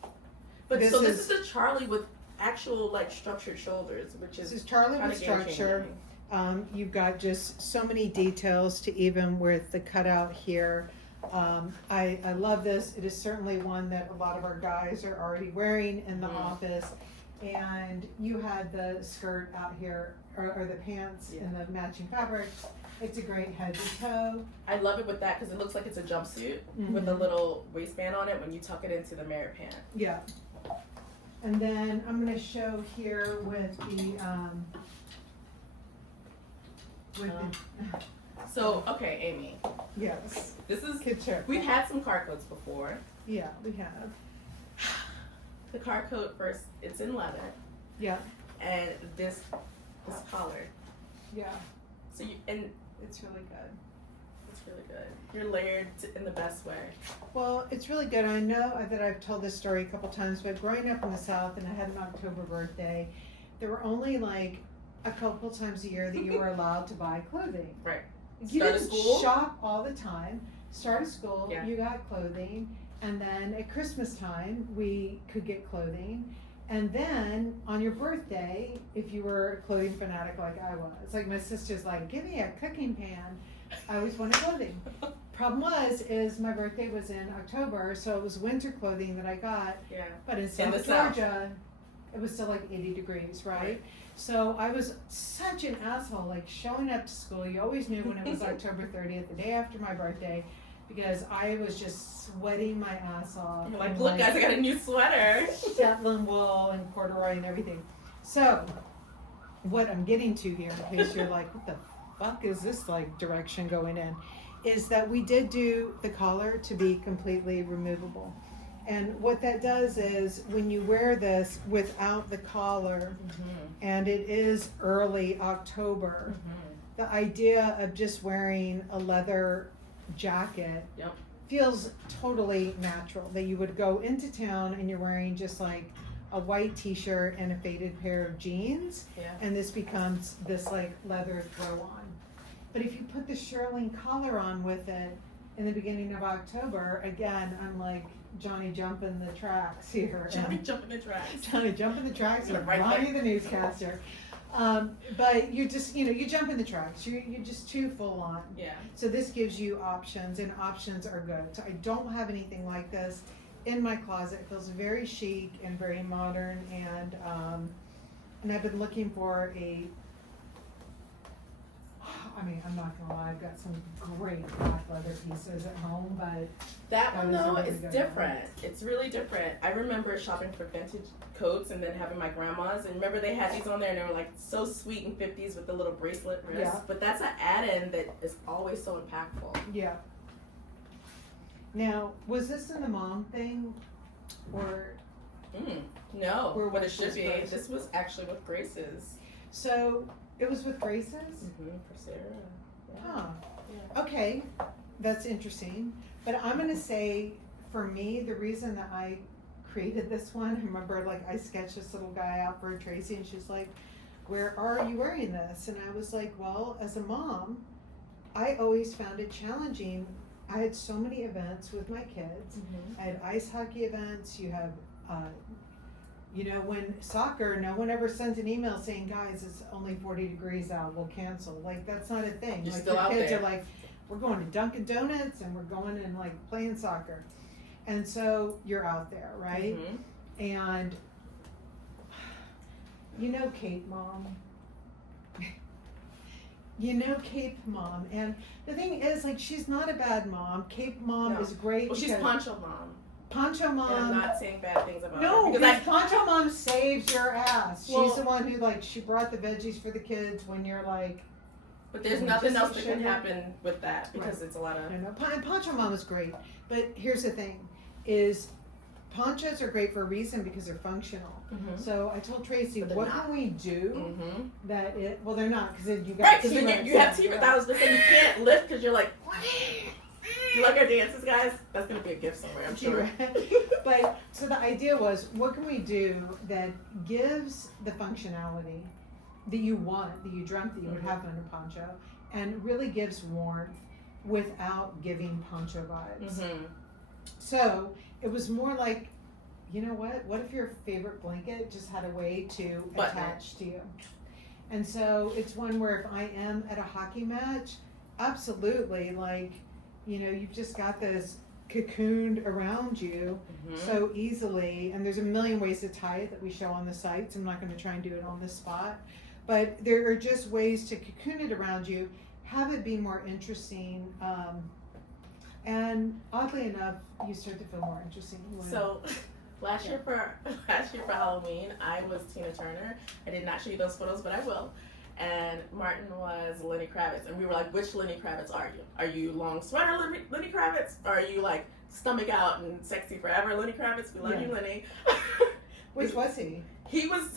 But this so this is- is a Charlie with actual like structured shoulders, which this is is Charlie kinda with structure. game-changing. You've got just so many details to even with the cutout here. I love this. It is certainly one that a lot of our guys are already wearing in the Mhm. office. And you had the skirt out here, or the pants in the matching fabric. It's a great head to toe. I love it with that because it looks like it's a jumpsuit with a Mhm. little waistband on it when you tuck it into the merit pant. Yeah. And then I'm gonna show here with the, So okay, Amy, yes, this is kid shirt. we've had some car coats before. Yeah, we have. The car coat first, it's in leather, Yeah, and this collar. yeah, So it's really good. it's really good. You're layered in the best way. Well, it's really good. I know that I've told this story a couple times, but growing up in the South and I had an October birthday, there were only like a couple times a year that you were allowed to buy clothing. Right. You Start of didn't school? shop all the time. Start of school, Yeah. you got clothing, and then at Christmas time we could get clothing, and then on your birthday, if you were a clothing fanatic like I was, like my sister's like, give me a cooking pan. I always wanted clothing. Problem is my birthday was in October, so it was winter clothing that I got, Yeah. but in In South the South. Georgia, it was still like 80 degrees, right? Right. So I was such an asshole, like showing up to school. You always knew when it was October 30th, the day after my birthday, because I was just sweating my ass off. You're like, and, look guys, I got a new sweater. Shetland wool and corduroy and everything. So, what I'm getting to here, in case you're like, what the fuck is this like direction going in, is that we did do the collar to be completely removable. And what that does is when you wear this without the collar, and it is early October, the idea of just wearing a leather jacket feels totally natural. That you would go into town and you're wearing just like a white t-shirt and a faded pair of jeans, and this becomes this like leather throw on. But if you put the shearling collar on with it in the beginning of October, again, I'm like Johnny jumping the tracks here. Johnny jumping the tracks. Johnny jumping the tracks, and Right Ronnie the newscaster. But you just, you jump in the tracks. You're just too full on. Yeah. So this gives you options, and options are good. So I don't have anything like this in my closet. It feels very chic and very modern, and I've been looking for a. I mean, I'm not gonna lie, I've got some great black leather pieces at home, but that one is a though really is good different. It's really different. I remember shopping for vintage coats and then having my grandma's, and remember they had these on there and they were like so sweet in 50s with the little bracelet wrist. Yeah. But that's an add-in that is always so impactful. yeah. Now, was this in the mom thing, or No, Or what it was should this be. Grace? This was actually with Grace's. so it was with Grace's? For Sarah. Yeah. Huh. Yeah. Okay, that's interesting. But I'm gonna say, for me, the reason that I created this one, I remember like I sketched this little guy out for Tracy, and she's like, "Where are you wearing this?" And I was like, "Well, as a mom, I always found it challenging. I had so many events with my kids. I had ice hockey events. You have, when soccer, no one ever sends an email saying, guys, it's only 40 degrees out, we'll cancel. Like, that's not a thing. You're like, still your out kids there. are like, we're going to Dunkin' Donuts and we're going and like playing soccer. And so you're out there, right? And Cape Mom. Cape Mom. And the thing is, like, she's not a bad mom. Cape Mom No. is great. Well, she's because Poncho Mom. Poncho Mom. And I'm not saying bad things about No, her. because Poncho Mom saves your ass. Well- She's the one who, like, she brought the veggies for the kids when you're like, But there's Just nothing else that sugar. can happen with that because Right. it's a lot of. I don't know. Poncho Mom is great. But here's the thing, is ponchos are great for a reason because they're functional. So I told Tracy, But they're what not. can we do that well, they're not, because you got Right, because then T-Rex you have in, T-Rex. right? That was the thing. You can't lift because you're like. You like our dances, guys? That's gonna be a gift somewhere, I'm sure. But so the idea was, what can we do that gives the functionality that you want, that you dreamt that you would have under poncho, and really gives warmth without giving poncho vibes. So it was more like, you know what if your favorite blanket just had a way to Button it. attach to you? And so it's one where if I am at a hockey match, absolutely, like, you've just got this cocooned around you so easily, and there's a million ways to tie it that we show on the site, so I'm not going to try and do it on this spot, but there are just ways to cocoon it around you, have it be more interesting, and oddly enough, you start to feel more interesting. So, last year for Halloween, I was Tina Turner. I did not show you those photos, but I will. And Martin was Lenny Kravitz, and we were like, "Which Lenny Kravitz are you? Are you long sweater Lenny Kravitz? Or are you like stomach out and sexy forever Lenny Kravitz? We love you, Lenny." Which was he? He was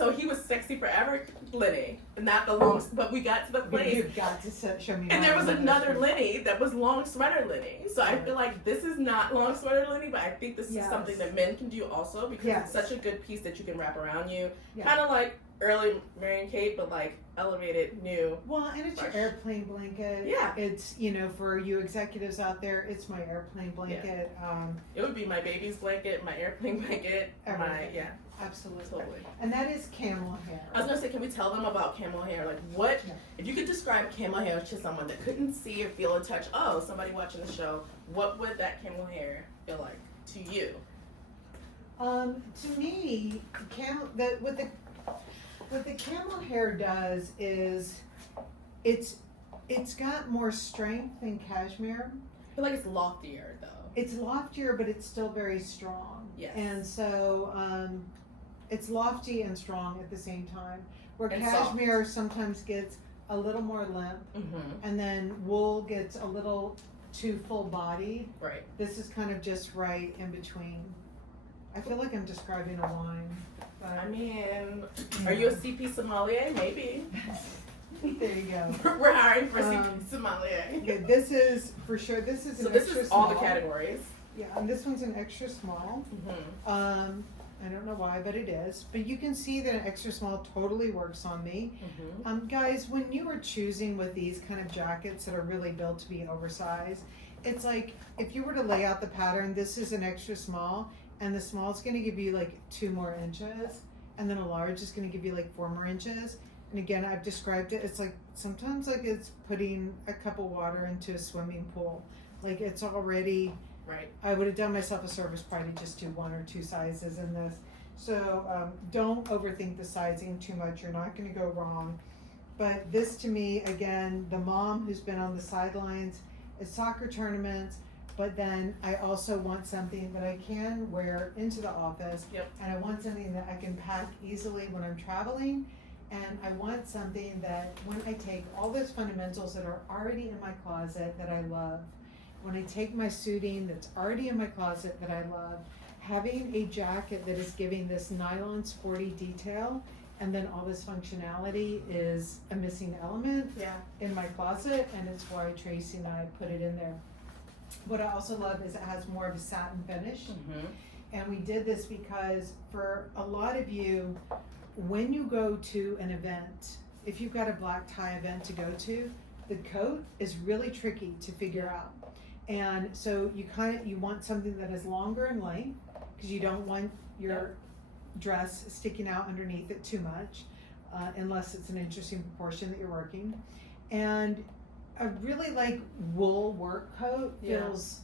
sexy forever Lenny, not the long. But we got to the place. You've got to show me. And there was another Lenny that was long sweater Lenny. So I feel like this is not long sweater Lenny, but I think this is something that men can do also because it's such a good piece that you can wrap around you. Kind of like early Marian Kate, but like elevated, new. Well, and it's your airplane blanket. Yeah. It's, for you executives out there, it's my airplane blanket. It would be my baby's blanket, my airplane blanket, Everything. Absolutely. Totally. And that is camel hair. I was gonna say, can we tell them about camel hair? Like, what if you could describe camel hair to someone that couldn't see or feel or touch? Oh, somebody watching the show. What would that camel hair feel like to you? To me, what the camel hair does is, it's got more strength than cashmere. I feel like it's loftier though. It's loftier, but it's still very strong. Yes. And so, it's lofty and strong at the same time. Where And cashmere sometimes gets a little more limp, and then wool gets a little too full bodied. Right. This is kind of just right in between. I feel like I'm describing a wine. But I mean, are you a CP sommelier? Maybe. there you go. We're hiring for CP sommelier. Okay, this is for sure. This is So an this extra is small. all the categories. Yeah, and this one's an extra small. Mm-hmm. I don't know why, but it is. But you can see that an extra small totally works on me. Mm-hmm. Guys, when you are choosing with these kind of jackets that are really built to be oversized, it's like if you were to lay out the pattern, this is an extra small, and the small is going to give you like 2 more inches, and then a large is going to give you like 4 more inches. And again, I've described it. It's like sometimes like it's putting a cup of water into a swimming pool. Like it's already. Right. I would have done myself a service probably just do 1 or 2 sizes in this. So don't overthink the sizing too much. You're not going to go wrong. But this to me, again, the mom who's been on the sidelines at soccer tournaments, but then I also want something that I can wear into the office. Yep. And I want something that I can pack easily when I'm traveling. And I want something that when I take all those fundamentals that are already in my closet that I love, when I take my suiting that's already in my closet that I love, having a jacket that is giving this nylon sporty detail and then all this functionality is a missing element in my closet, and it's why Tracy and I put it in there. What I also love is it has more of a satin finish. Mm-hmm. And we did this because for a lot of you, when you go to an event, if you've got a black tie event to go to, the coat is really tricky to figure out. And so you want something that is longer in length because you don't want your dress sticking out underneath it too much, unless it's an interesting proportion that you're working. And a really like wool work coat feels.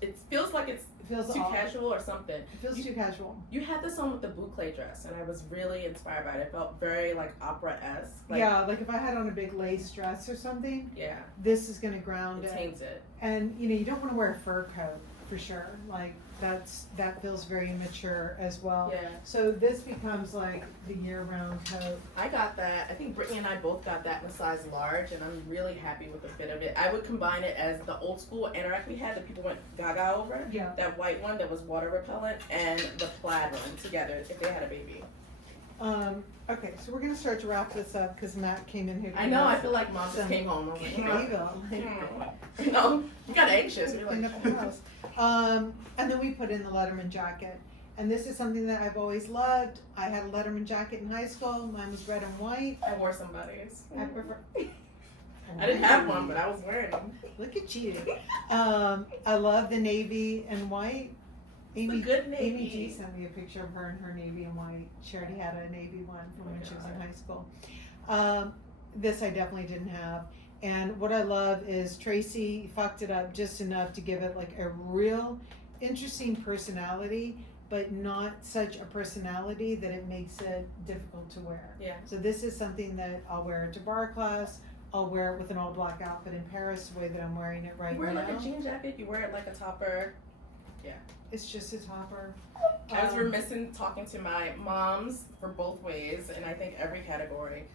It feels like it's too casual or something. It feels too casual. You had this on with the boucle dress, and I was really inspired by it. It felt very like opera-esque. Yeah, like if I had on a big lace dress or something. Yeah. This is going to ground it. Tames it. And you don't want to wear a fur coat for sure. Like that feels very mature as well. Yeah. So this becomes like the year-round coat. I got that. I think Brittany and I both got that in a size large, and I'm really happy with the fit of it. I would combine it as the old school anorak we had that people went gaga over. Yeah. That white one that was water repellent, and the plaid one together if they had a baby. Okay, so we're going to start to wrap this up because Matt came in here. I know. I feel like Mom just came home. I was like, Evil. No, you got anxious. You're Clean like, up the house. And then we put in the Letterman jacket. And this is something that I've always loved. I had a Letterman jacket in high school. Mine was red and white. I wore somebody's. I prefer. I didn't have one, but I was wearing them. Look at you. I love the navy and white. Amy, good navy. Amy G sent me a picture of her in her navy and white. She already had a navy one from when she was in high school. This I definitely didn't have. And what I love is Tracy fucked it up just enough to give it like a real interesting personality, but not such a personality that it makes it difficult to wear. Yeah. So this is something that I'll wear to bar class. I'll wear it with an all black outfit in Paris, the way that I'm wearing it right now. You wear like a jean jacket, you wear it like a topper. Yeah. It's just a topper. I was remiss talking to my moms for both ways, and I think every category.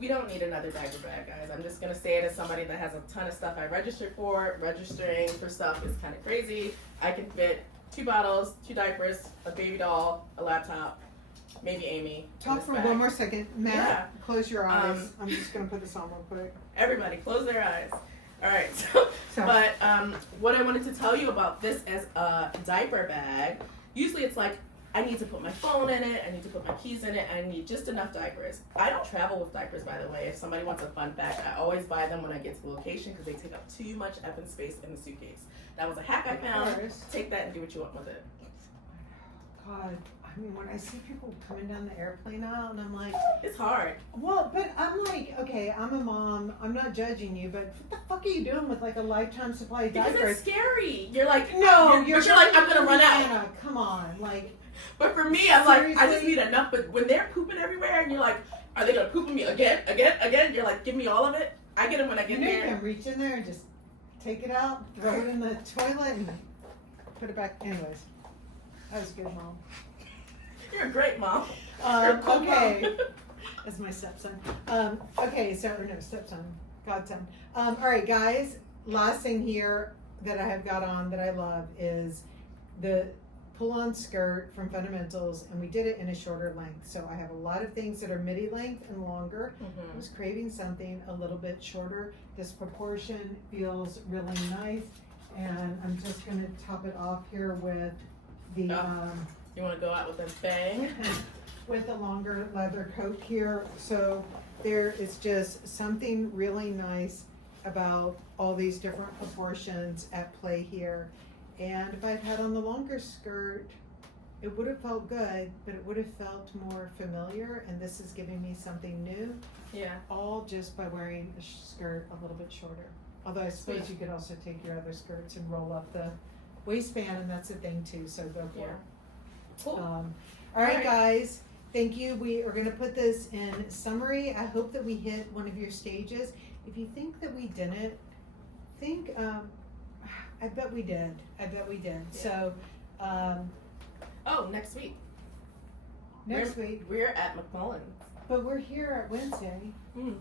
We don't need another diaper bag, guys. I'm just gonna say it as somebody that has a ton of stuff I registered for. Registering for stuff is kind of crazy. I can fit 2 bottles, 2 diapers, a baby doll, a laptop, maybe Amy. Talk for 1 more second. Matt, close your eyes. I'm just gonna put this on real quick. Everybody, close their eyes. All right, but what I wanted to tell you about this as a diaper bag, usually it's like, I need to put my phone in it, I need to put my keys in it, I need just enough diapers. I don't travel with diapers, by the way. If somebody wants a fun fact, I always buy them when I get to the location because they take up too much effing space in the suitcase. That was a hack I found. Take that and do what you want with it. God, I mean, when I see people coming down the airplane aisle, and I'm like, it's hard. Well, but I'm like, okay, I'm a mom. I'm not judging you, but what the fuck are you doing with like a lifetime supply of diapers? Because it's scary. You're like, no, you're like, I'm gonna run out. Anna, come on, like. But for me, I'm like, I just need enough. But when they're pooping everywhere, and you're like, are they gonna poop on me again? You're like, give me all of it. I get them when I get there. You can reach in there and just take it out, throw it in the toilet, and put it back. Anyways, that was a good, Mom. You're a great mom. You're a cool okay. mom. That's my stepson. Okay, so, or no, stepson, godson. All right, guys, last thing here that I have got on that I love is pull-on skirt from Fundamentals, and we did it in a shorter length. So I have a lot of things that are midi length and longer. I was craving something a little bit shorter. This proportion feels really nice, and I'm just gonna top it off here with the You want to go out with a bang? with a longer leather coat here. So there is just something really nice about all these different proportions at play here. And if I'd had on the longer skirt, it would have felt good, but it would have felt more familiar, and this is giving me something new, Yeah. all just by wearing a skirt a little bit shorter. Although I suppose you could also take your other skirts and roll up the waistband, and that's a thing too, so go for it. Cool. All right, guys, thank you. We are going to put this in summary. I hope that we hit one of your stages. If you think that we didn't, I bet we did. Yeah. So, Next week. next week, We're at McMullen's. but we're here at Wednesday, Mm.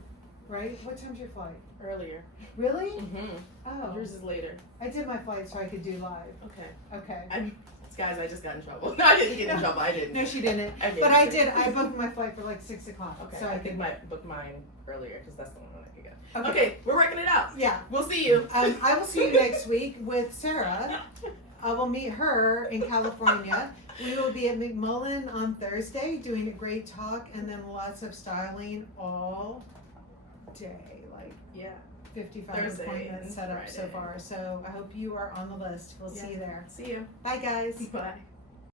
right? What time's your flight? Earlier. Really? Mm-hmm. Oh, Yours is later. I did my flight so I could do live. Okay. Okay. Guys, I just got in trouble. No, I didn't get in trouble. I didn't. No, she didn't. Okay, But I sure. did. I booked my flight for like 6 o'clock. Okay. So I I think could. book mine earlier because that's the one I could get. Okay. Okay, we're working it out. Yeah. We'll see you. I will see you next week with Sarah. I will meet her in California. We will be at McMullen on Thursday doing a great talk, and then lots of styling all day, like Yeah. 55 Thursday appointments and set up so Friday. far. So I hope you are on the list. We'll see you there. See you. Bye, guys. Bye.